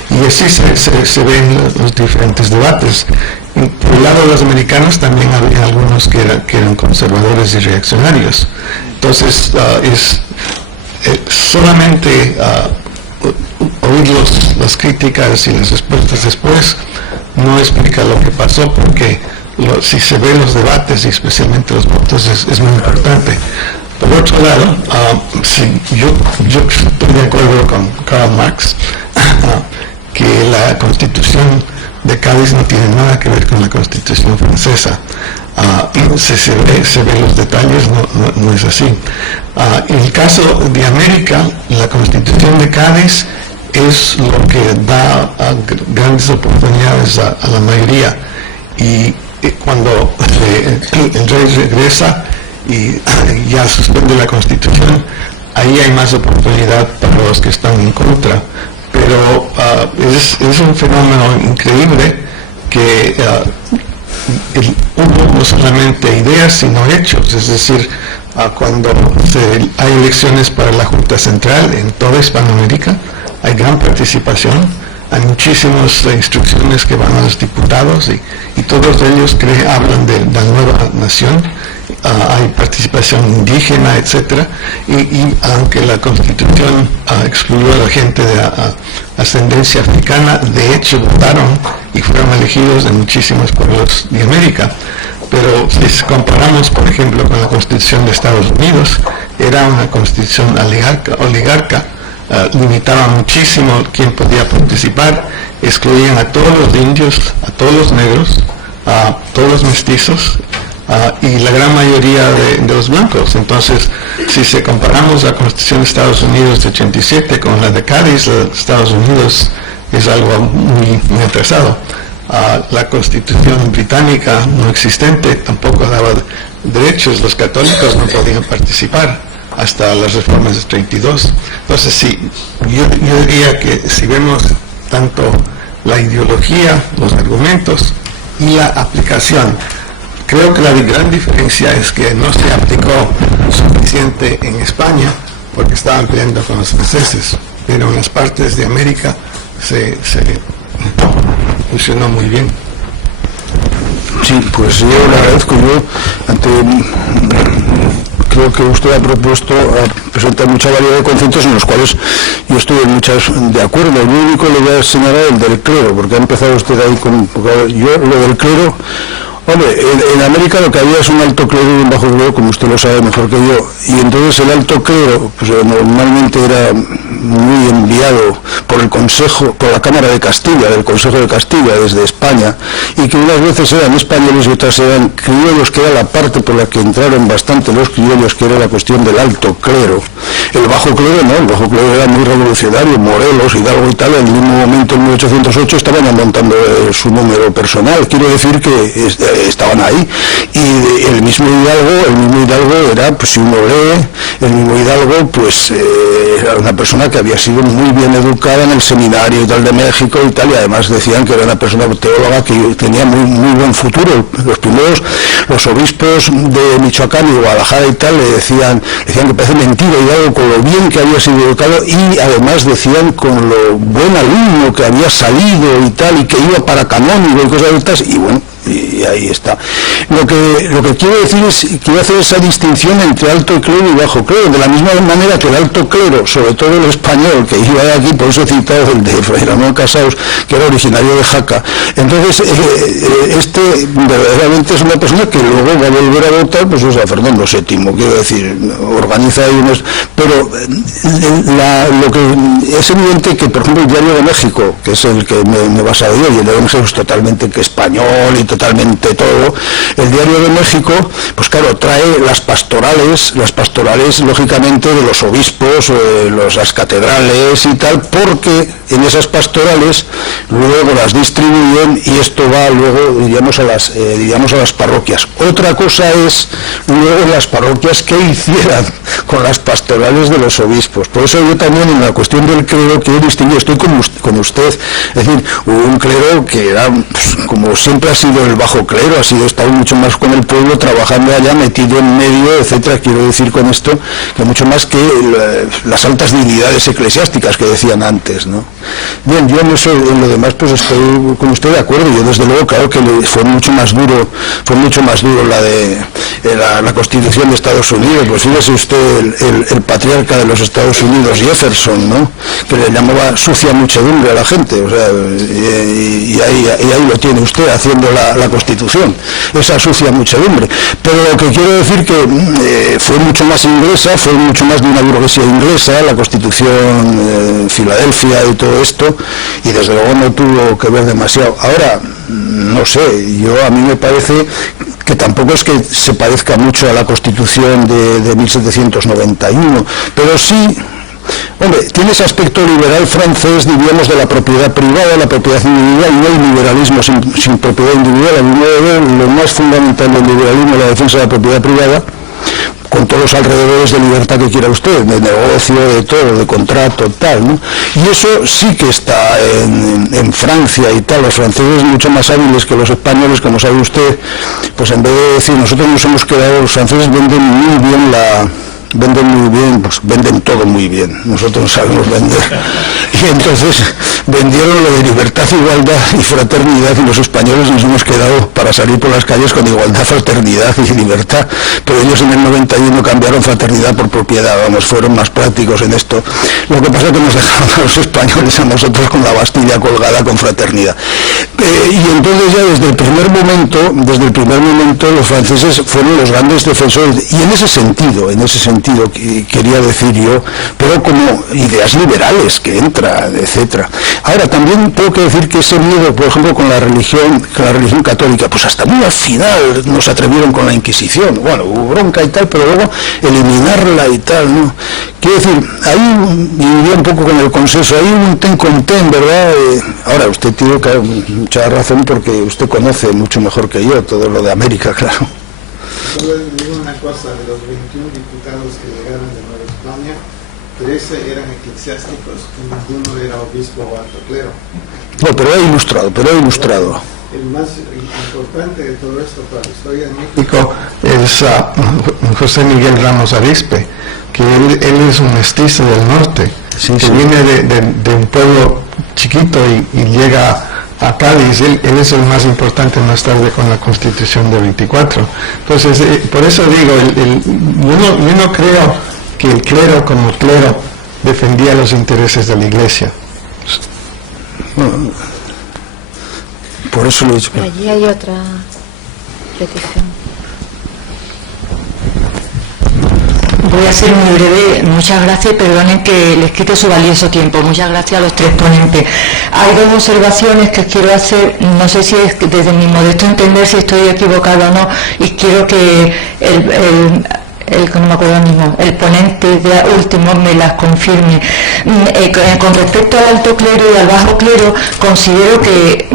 Y así se ven los diferentes debates. Por el lado de los americanos también había algunos que eran conservadores y reaccionarios. Entonces, solamente oír las críticas y las respuestas después no explica lo que pasó, porque si se ven los debates y especialmente los votos es muy importante. Por otro lado, yo estoy de acuerdo con Karl Marx que la Constitución de Cádiz no tiene nada que ver con la Constitución francesa. Se ven los detalles, no es así. En el caso de América, la Constitución de Cádiz es lo que da grandes oportunidades a la mayoría, y cuando el rey regresa y ya suspende la Constitución, ahí hay más oportunidad para los que están en contra. Pero es un fenómeno increíble que hubo no solamente ideas sino hechos. Es decir, cuando hay elecciones para la Junta Central en toda Hispanoamérica, hay gran participación, hay muchísimas instrucciones que van a los diputados, y todos ellos hablan de la nueva nación. Hay participación indígena, etcétera, y aunque la Constitución excluyó a la gente de ascendencia africana, de hecho votaron y fueron elegidos en muchísimos pueblos de América. Pero si comparamos, por ejemplo, con la Constitución de Estados Unidos, era una constitución oligarca, limitaba muchísimo quién podía participar, excluían a todos los indios, a todos los negros, a todos los mestizos, y la gran mayoría de los blancos. Entonces, si comparamos la Constitución de Estados Unidos de 87 con la de Cádiz, la de Estados Unidos es algo muy atrasado. La Constitución británica no existente tampoco daba derechos, los católicos no podían participar hasta las reformas de 32. Entonces, yo diría que si vemos tanto la ideología, los argumentos y la aplicación, creo que la gran diferencia es que no se aplicó suficiente en España porque estaban peleando con los franceses, pero en las partes de América se funcionó muy bien. Sí, pues yo le agradezco. Creo que usted ha presentado mucha variedad de conceptos en los cuales yo estoy en muchas de acuerdo. Lo único le voy a señalar el del clero, porque ha empezado usted ahí con... Yo lo del clero... Hombre, en América lo que había es un alto clero y un bajo clero, como usted lo sabe mejor que yo, y entonces el alto clero pues normalmente era muy enviado por el Consejo, por la Cámara de Castilla, del Consejo de Castilla desde España, y que unas veces eran españoles y otras eran criollos, que era la parte por la que entraron bastante los criollos, que era la cuestión del alto clero. El bajo clero no, el bajo clero era muy revolucionario, Morelos, Hidalgo y tal, en el mismo momento en 1808 estaban montando su número personal. Quiero decir que estaban ahí. Y el mismo Hidalgo era, pues si uno lee, el mismo Hidalgo, pues era una persona que había sido muy bien educada en el seminario y tal de México y tal, y además decían que era una persona teóloga que tenía muy buen futuro. Los obispos de Michoacán y Guadalajara y tal le decían que parece mentira Hidalgo con lo bien que había sido educado, y además decían con lo buen alumno que había salido y tal, y que iba para canónigo y cosas de estas, y bueno, y ahí está. Lo que quiero decir es que quiero hacer esa distinción entre alto clero y bajo clero, de la misma manera que el alto clero, sobre todo el español, que iba de aquí, por eso he citado el de Fray Ramón Casaus, que era originario de Jaca. Entonces, este verdaderamente es una persona que luego va a volver a votar, pues es a Fernando VII, quiero decir, organiza ahí unos... Pero lo que es evidente que, por ejemplo, el Diario de México, que es el que me he basado yo, y el Diario de México es totalmente español y totalmente todo, el Diario de México, pues claro, trae las pastorales lógicamente de los obispos, las catedrales y tal, porque en esas pastorales luego las distribuyen y esto va luego, diríamos a las parroquias. Otra cosa es luego las parroquias que hicieran con las pastorales de los obispos. Por eso yo también en la cuestión del clero quiero distinguir, estoy con usted, es decir, un clero que era, pues, como siempre ha sido el bajo clero, ha sido estado mucho más con el pueblo, trabajando allá, metido en medio, etcétera. Quiero decir con esto que mucho más que las altas dignidades eclesiásticas que decían antes, ¿no? Bien, yo no sé, en lo demás pues estoy con usted de acuerdo. Yo desde luego claro que fue mucho más duro la Constitución de Estados Unidos. Pues fíjese usted el patriarca de los Estados Unidos, Jefferson, ¿no?, que le llamaba sucia muchedumbre a la gente, o sea, y ahí lo tiene usted haciendo la Constitución, esa sucia muchedumbre. Pero lo que quiero decir que fue mucho más inglesa, fue mucho más de una burguesía inglesa, la Constitución Filadelfia y todo esto, y desde luego no tuvo que ver demasiado. Ahora, no sé, a mí me parece que tampoco es que se parezca mucho a la Constitución de 1791, pero sí, hombre, tiene ese aspecto liberal francés, diríamos, de la propiedad privada, la propiedad individual. No hay liberalismo sin propiedad individual. A mi modo de ver, lo más fundamental del liberalismo es la defensa de la propiedad privada, con todos los alrededores de libertad que quiera usted, de negocio, de todo, de contrato, tal, ¿no? Y eso sí que está en Francia y tal. Los franceses mucho más hábiles que los españoles, como sabe usted, pues en vez de decir, nosotros nos hemos quedado, los franceses venden muy bien, pues venden todo muy bien, nosotros no sabemos vender, y entonces vendieron lo de libertad, igualdad y fraternidad, y los españoles nos hemos quedado para salir por las calles con igualdad, fraternidad y libertad, pero ellos en el 91 cambiaron fraternidad por propiedad, vamos, fueron más prácticos en esto. Lo que pasa es que nos dejaron a los españoles, a nosotros, con la Bastilla colgada con fraternidad. Y entonces ya desde el primer momento los franceses fueron los grandes defensores, y en ese sentido quería decir yo, pero como ideas liberales que entran, etcétera. Ahora también tengo que decir que ese miedo, por ejemplo, con la religión católica, pues hasta muy al final nos atrevieron con la Inquisición. Bueno, hubo bronca y tal, pero luego eliminarla y tal, ¿no? Quiero decir, ahí viviría un poco con el consenso, hay un ten con ten, ¿verdad? Ahora, usted tiene mucha razón porque usted conoce mucho mejor que yo todo lo de América, claro. Solo digo una cosa, de los 21 diputados que llegaron de Nueva España, 13 eran eclesiásticos y ninguno era obispo o alto clero. No, pero he ilustrado. El más importante de todo esto para la historia de México es José Miguel Ramos Arizpe, que él es un mestizo del norte, que viene de un pueblo chiquito y llega a Cádiz. Él es el más importante más tarde con la Constitución de 24. Entonces, por eso digo, yo no creo que el clero como clero defendía los intereses de la Iglesia. Por eso lo he dicho. Allí hay otra petición. Voy a ser muy breve. Muchas gracias y perdonen que les quite su valioso tiempo. Muchas gracias a los tres ponentes. Hay dos observaciones que quiero hacer, no sé si es desde mi modesto entender si estoy equivocado o no, y quiero que no me acuerdo mismo, el ponente de último me las confirme. Con respecto al alto clero y al bajo clero, considero que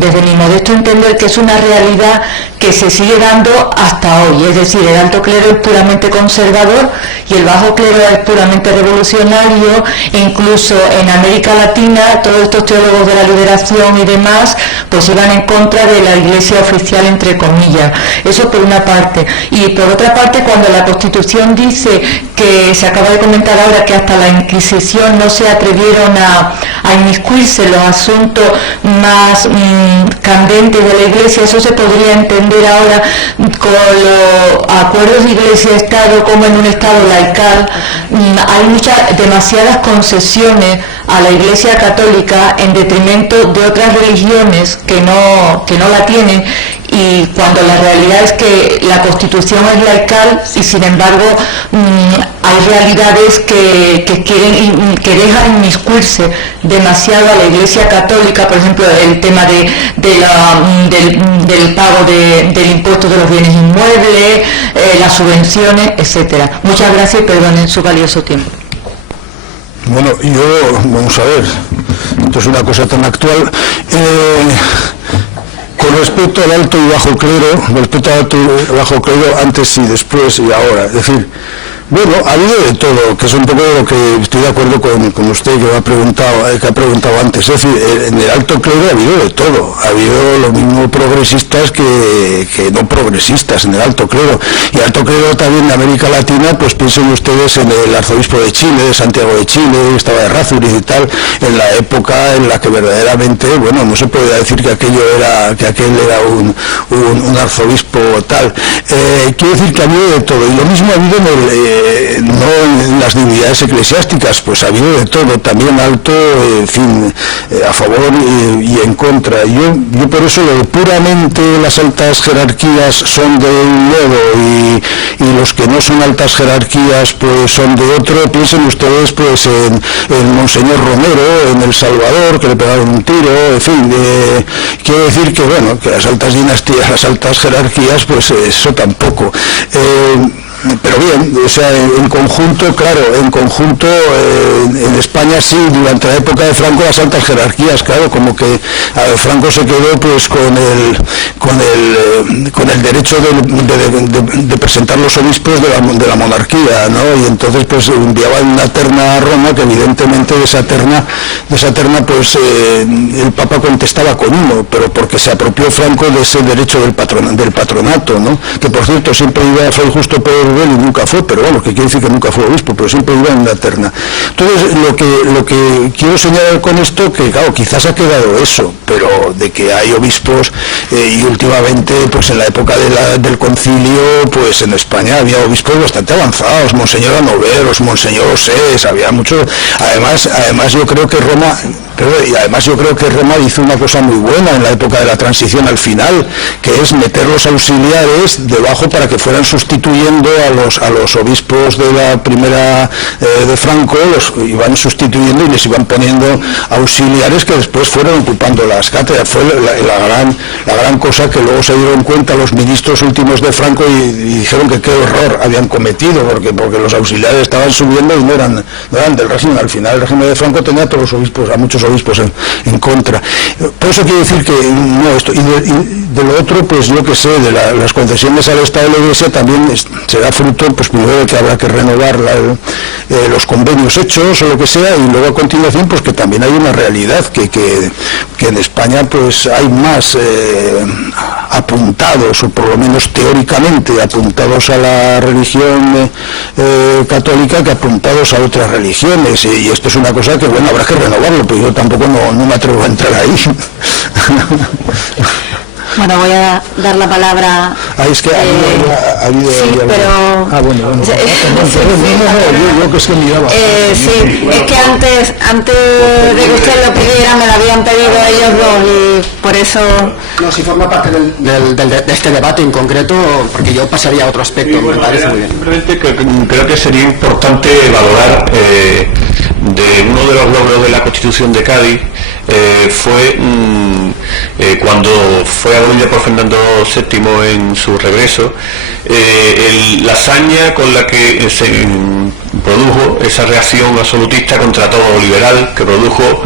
desde mi modesto entender que es una realidad que se sigue dando hasta hoy, es decir, el alto clero es puramente conservador y el bajo clero es puramente revolucionario, e incluso en América Latina todos estos teólogos de la liberación y demás pues iban en contra de la iglesia oficial, entre comillas. Eso por una parte. Y por otra parte, cuando la Constitución dice, que se acaba de comentar ahora, que hasta la Inquisición no se atrevieron a inmiscuirse en los asuntos más candentes de la iglesia, eso se podría entender ahora con los acuerdos de iglesia-estado, como en un estado laical hay demasiadas concesiones a la iglesia católica en detrimento de otras religiones que no la tienen, y cuando la realidad es que la Constitución es laical y sin embargo hay realidades que dejan inmiscuirse demasiado a la iglesia católica, por ejemplo el tema del pago del impuesto de los bienes inmuebles, las subvenciones, etcétera. Muchas gracias y perdonen su valioso tiempo. Bueno, vamos a ver, esto es una cosa tan actual. Con respecto al alto y bajo clero, antes y después y ahora, es decir, bueno, ha habido de todo, que es un poco lo que estoy de acuerdo con usted que ha preguntado antes. Es decir, en el alto clero ha habido de todo, ha habido lo mismo progresistas que no progresistas en el alto clero. Y alto clero también en América Latina, pues piensen ustedes en el arzobispo de Chile, de Santiago de Chile, estaba de Errázuriz y tal, en la época en la que verdaderamente, bueno, no se puede decir que aquel era un arzobispo tal. Quiero decir que ha habido de todo, y lo mismo ha habido no en las divinidades eclesiásticas, pues ha habido de todo, también alto, en fin, a favor y en contra. Yo por eso lo de puramente las altas jerarquías son de un modo y los que no son altas jerarquías pues son de otro. Piensen ustedes pues en Monseñor Romero en El Salvador, que le pegaron un tiro, en fin, quiero decir que bueno, que las altas dinastías, las altas jerarquías, pues eso tampoco. Pero bien, o sea, en conjunto, claro, en España sí, durante la época de Franco las altas jerarquías, claro, como que Franco se quedó pues con el derecho de presentar los obispos de la monarquía, ¿no? Y entonces pues enviaban una terna a Roma, que evidentemente de esa terna pues el Papa contestaba con uno, pero porque se apropió Franco de ese derecho del patronato, ¿no? Que por cierto siempre iba a Fray Justo Pedro y nunca fue, pero bueno, que quiere decir que nunca fue obispo, pero siempre iba en una terna. Entonces, lo que quiero señalar con esto, que claro, quizás ha quedado eso, pero de que hay obispos, y últimamente, pues en la época del concilio, pues en España había obispos bastante avanzados, Monseñor Anoveros, Monseñor Osés, había muchos. Además yo creo que Roma hizo una cosa muy buena en la época de la transición al final, que es meter los auxiliares debajo para que fueran sustituyendo a los obispos de la primera de Franco, los iban sustituyendo y les iban poniendo auxiliares que después fueron ocupando las cátedras. Fue la gran cosa que luego se dieron cuenta los ministros últimos de Franco y dijeron que qué horror habían cometido, porque los auxiliares estaban subiendo y no eran del régimen. Al final el régimen de Franco tenía a todos los obispos, a muchos obispos en contra. Por eso quiero decir que no esto. Y de lo otro, pues yo que sé, de las concesiones al Estado de la Iglesia también será fruto, pues primero de que habrá que renovar los convenios hechos o lo que sea, y luego a continuación pues que también hay una realidad que en España pues hay más apuntados, o por lo menos teóricamente apuntados a la religión católica que apuntados a otras religiones, y esto es una cosa que bueno, habrá que renovarlo, pero yo tampoco no me atrevo a entrar ahí. Bueno, voy a dar la palabra. Es que ha habido sí, pero... bueno. Yo que es que miraba. Sí, es que antes de que usted lo pidiera, me lo habían pedido ellos dos, y por eso... No, si forma parte de este debate en concreto, porque yo pasaría a otro aspecto, me parece muy bien. Simplemente creo que sería importante valorar de uno de los logros de la Constitución de Cádiz, fue cuando fue abolida por Fernando VII en su regreso, la hazaña con la que se produjo esa reacción absolutista contra todo liberal, que produjo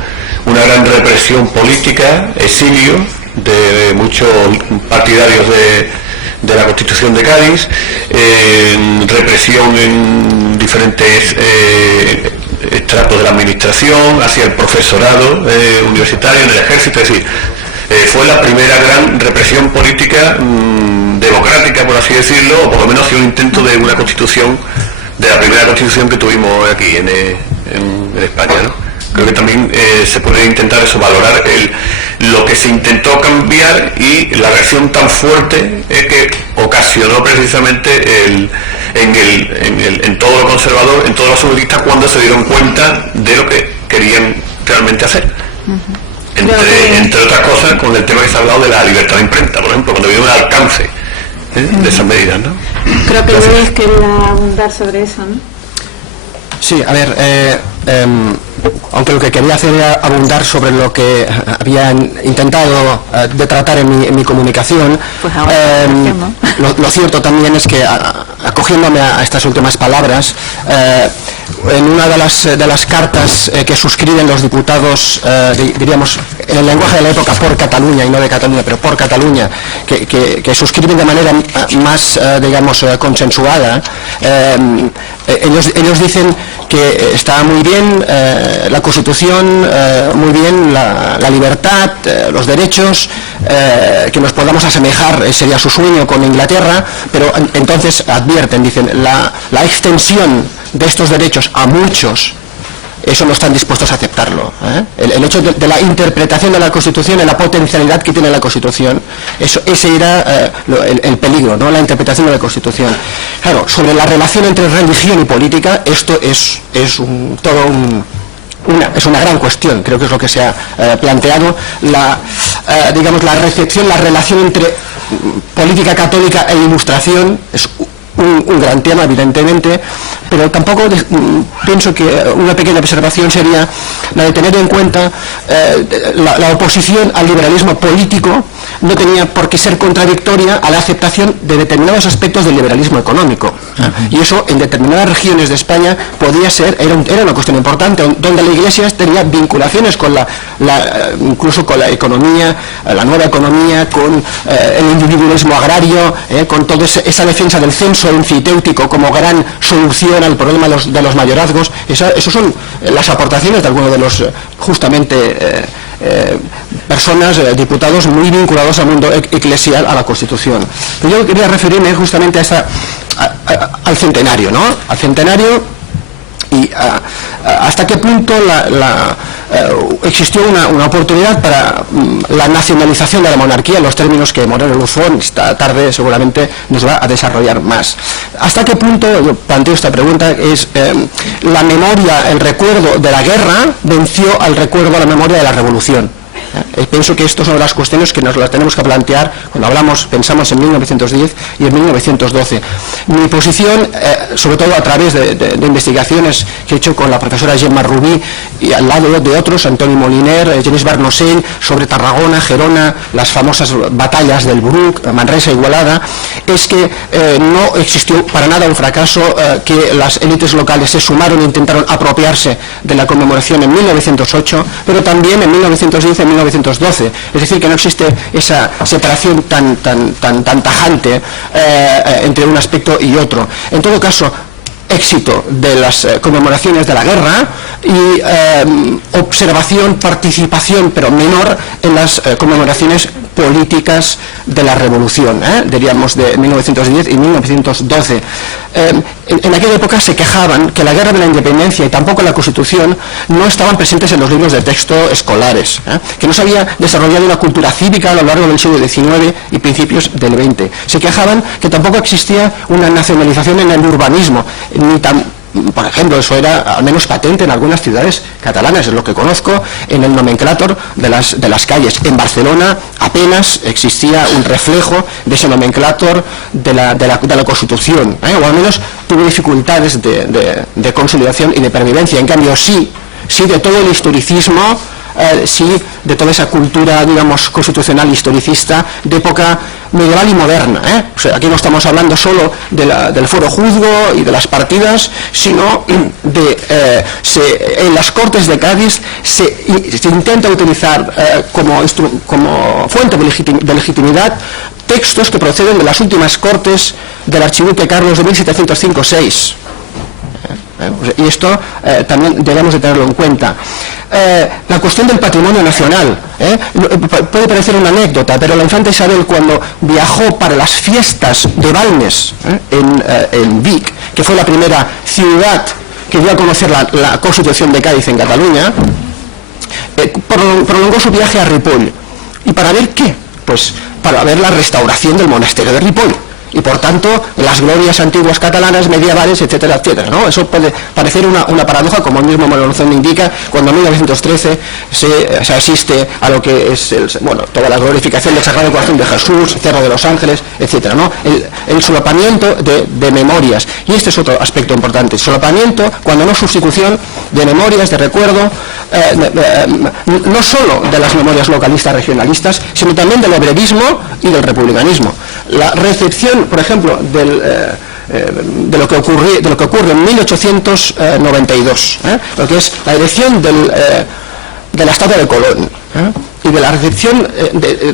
una gran represión política, exilio de muchos partidarios de la Constitución de Cádiz, represión en diferentes estratos de la administración, hacia el profesorado universitario, en el ejército. Es decir, fue la primera gran represión política democrática, por así decirlo, o por lo menos un intento de una constitución, de la primera constitución que tuvimos aquí en España, ¿no? Creo que también se puede intentar eso, valorar lo que se intentó cambiar y la reacción tan fuerte que ocasionó precisamente en todo lo conservador, en todos los socialistas, cuando se dieron cuenta de lo que querían realmente hacer. Entre otras cosas, con el tema que se ha hablado de la libertad de imprenta, por ejemplo, cuando vino el alcance de esas medidas, ¿no? Creo que Luis quería abundar sobre eso, ¿no? Sí, a ver, aunque lo que quería hacer era abundar sobre lo que había intentado de tratar en mi comunicación, pues ahora lo cierto también es que, acogiéndome a estas últimas palabras, en una de las cartas que suscriben los diputados, diríamos, en el lenguaje de la época, por Cataluña, y no de Cataluña, pero por Cataluña, que suscriben de manera más, digamos, consensuada, ellos dicen que está muy bien la Constitución, muy bien la libertad, los derechos, que nos podamos asemejar, sería su sueño, con Inglaterra, pero entonces advierten, dicen, la extensión de estos derechos a muchos, eso no están dispuestos a aceptarlo. El hecho de la interpretación de la Constitución, en la potencialidad que tiene la Constitución, ese era el peligro, ¿no? La interpretación de la Constitución. Claro, sobre la relación entre religión y política, esto es una gran cuestión, creo que es lo que se ha planteado, digamos, la recepción, la relación entre política católica e ilustración es un gran tema, evidentemente, pero tampoco pienso que una pequeña observación sería la de tener en cuenta la oposición al liberalismo político no tenía por qué ser contradictoria a la aceptación de determinados aspectos del liberalismo económico. Y eso en determinadas regiones de España podía ser, era una cuestión importante, donde la Iglesia tenía vinculaciones con incluso con la economía, la nueva economía, con el individualismo agrario, con toda esa defensa del censo enfiteutíco como gran solución al problema de los mayorazgos. Esas son las aportaciones de algunos de los justamente personas, diputados muy vinculados al mundo eclesial, a la Constitución. Pero yo quería referirme justamente al centenario, ¿no? Al centenario y hasta qué punto existió una oportunidad para la nacionalización de la monarquía, en los términos que Moreno Luzón esta tarde seguramente nos va a desarrollar más. Hasta qué punto, yo planteo esta pregunta, es la memoria, el recuerdo de la guerra venció al recuerdo, a la memoria de la revolución. Pienso que estas son las cuestiones que nos las tenemos que plantear cuando pensamos en 1910 y en 1912. Mi posición, sobre todo a través de investigaciones que he hecho con la profesora Gemma Rubí y al lado de otros, Antoni Moliner, Genís Barnosell, sobre Tarragona, Gerona, las famosas batallas del Bruc, Manresa, Igualada, es que no existió para nada un fracaso, que las élites locales se sumaron e intentaron apropiarse de la conmemoración en 1908, pero también en 1910 y en 1912, es decir, que no existe esa separación tan tajante entre un aspecto y otro. En todo caso, éxito de las conmemoraciones de la guerra y observación, participación, pero menor en las conmemoraciones políticas de la revolución, diríamos de 1910 y 1912. En aquella época se quejaban que la guerra de la independencia y tampoco la Constitución no estaban presentes en los libros de texto escolares, que no se había desarrollado una cultura cívica a lo largo del siglo XIX y principios del XX. Se quejaban que tampoco existía una nacionalización en el urbanismo, por ejemplo, eso era al menos patente en algunas ciudades catalanas, es lo que conozco, en el nomenclátor de las calles. En Barcelona apenas existía un reflejo de ese nomenclátor de la Constitución, o al menos tuvo dificultades de consolidación y de pervivencia. En cambio, sí de todo el historicismo, sí de toda esa cultura, digamos, constitucional historicista de época medieval y moderna. O sea, aquí no estamos hablando solo del foro juzgo y de las partidas, sino en las Cortes de Cádiz se intenta utilizar como fuente de legitimidad textos que proceden de las últimas Cortes del Archiduque Carlos de 1705-6. Y esto también debemos de tenerlo en cuenta. La cuestión del patrimonio nacional, puede parecer una anécdota, pero la infanta Isabel, cuando viajó para las fiestas de Balmes en Vic, que fue la primera ciudad que dio a conocer la Constitución de Cádiz en Cataluña, prolongó su viaje a Ripoll. ¿Y para ver qué? Pues para ver la restauración del monasterio de Ripoll y por tanto las glorias antiguas catalanas, medievales, etcétera, etcétera, ¿no? Eso puede parecer una paradoja, como el mismo Manuel Lozón indica, cuando en 1913 se asiste a lo que es toda la glorificación del Sagrado Corazón de Jesús, Cerro de los Ángeles, etcétera, ¿no? El solapamiento de memorias. Y este es otro aspecto importante, solapamiento, cuando no sustitución, de memorias, de recuerdo, no solo de las memorias localistas regionalistas, sino también del obrerismo y del republicanismo. La recepción, por ejemplo, de lo que ocurre en 1892, lo que es la erección de la estatua de Colón, y de la recepción de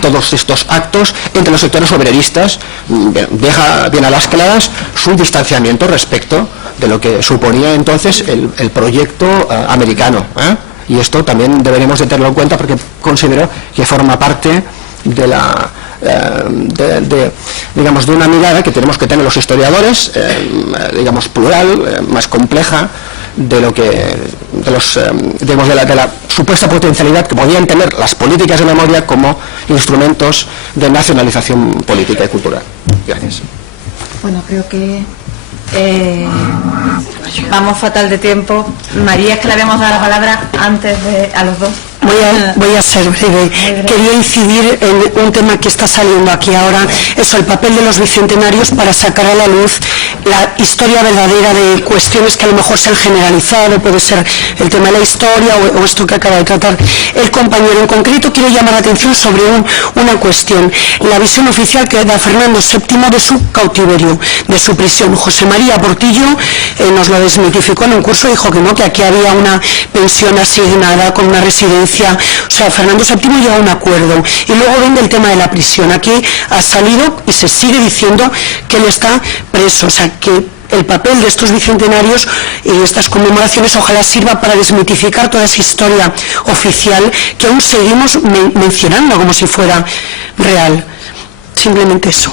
todos estos actos entre los sectores obreristas, deja bien a las claras su distanciamiento respecto de lo que suponía entonces el proyecto americano, y esto también deberemos de tenerlo en cuenta porque considero que forma parte de de una mirada que tenemos que tener los historiadores, plural, más compleja, de la supuesta potencialidad que podían tener las políticas de memoria como instrumentos de nacionalización política y cultural. Gracias. Bueno, creo que vamos fatal de tiempo. María, es que le habíamos dado la palabra antes a los dos. Voy a ser breve. Quería incidir en un tema que está saliendo aquí ahora, eso, el papel de los bicentenarios para sacar a la luz la historia verdadera de cuestiones que a lo mejor se han generalizado, puede ser el tema de la historia o esto que acaba de tratar el compañero. En concreto quiero llamar la atención sobre una cuestión, la visión oficial que da Fernando VII de su cautiverio, de su prisión. José María Portillo nos lo desmitificó en un curso, dijo que no, que aquí había una pensión asignada con una residencia. O sea, Fernando VII llegó a un acuerdo y luego vende el tema de la prisión. Aquí ha salido y se sigue diciendo que él está preso, o sea, que el papel de estos bicentenarios y estas conmemoraciones ojalá sirva para desmitificar toda esa historia oficial que aún seguimos mencionando como si fuera real. Simplemente eso.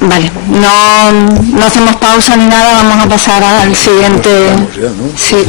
Vale, no hacemos pausa ni nada, vamos a pasar al siguiente. Sí.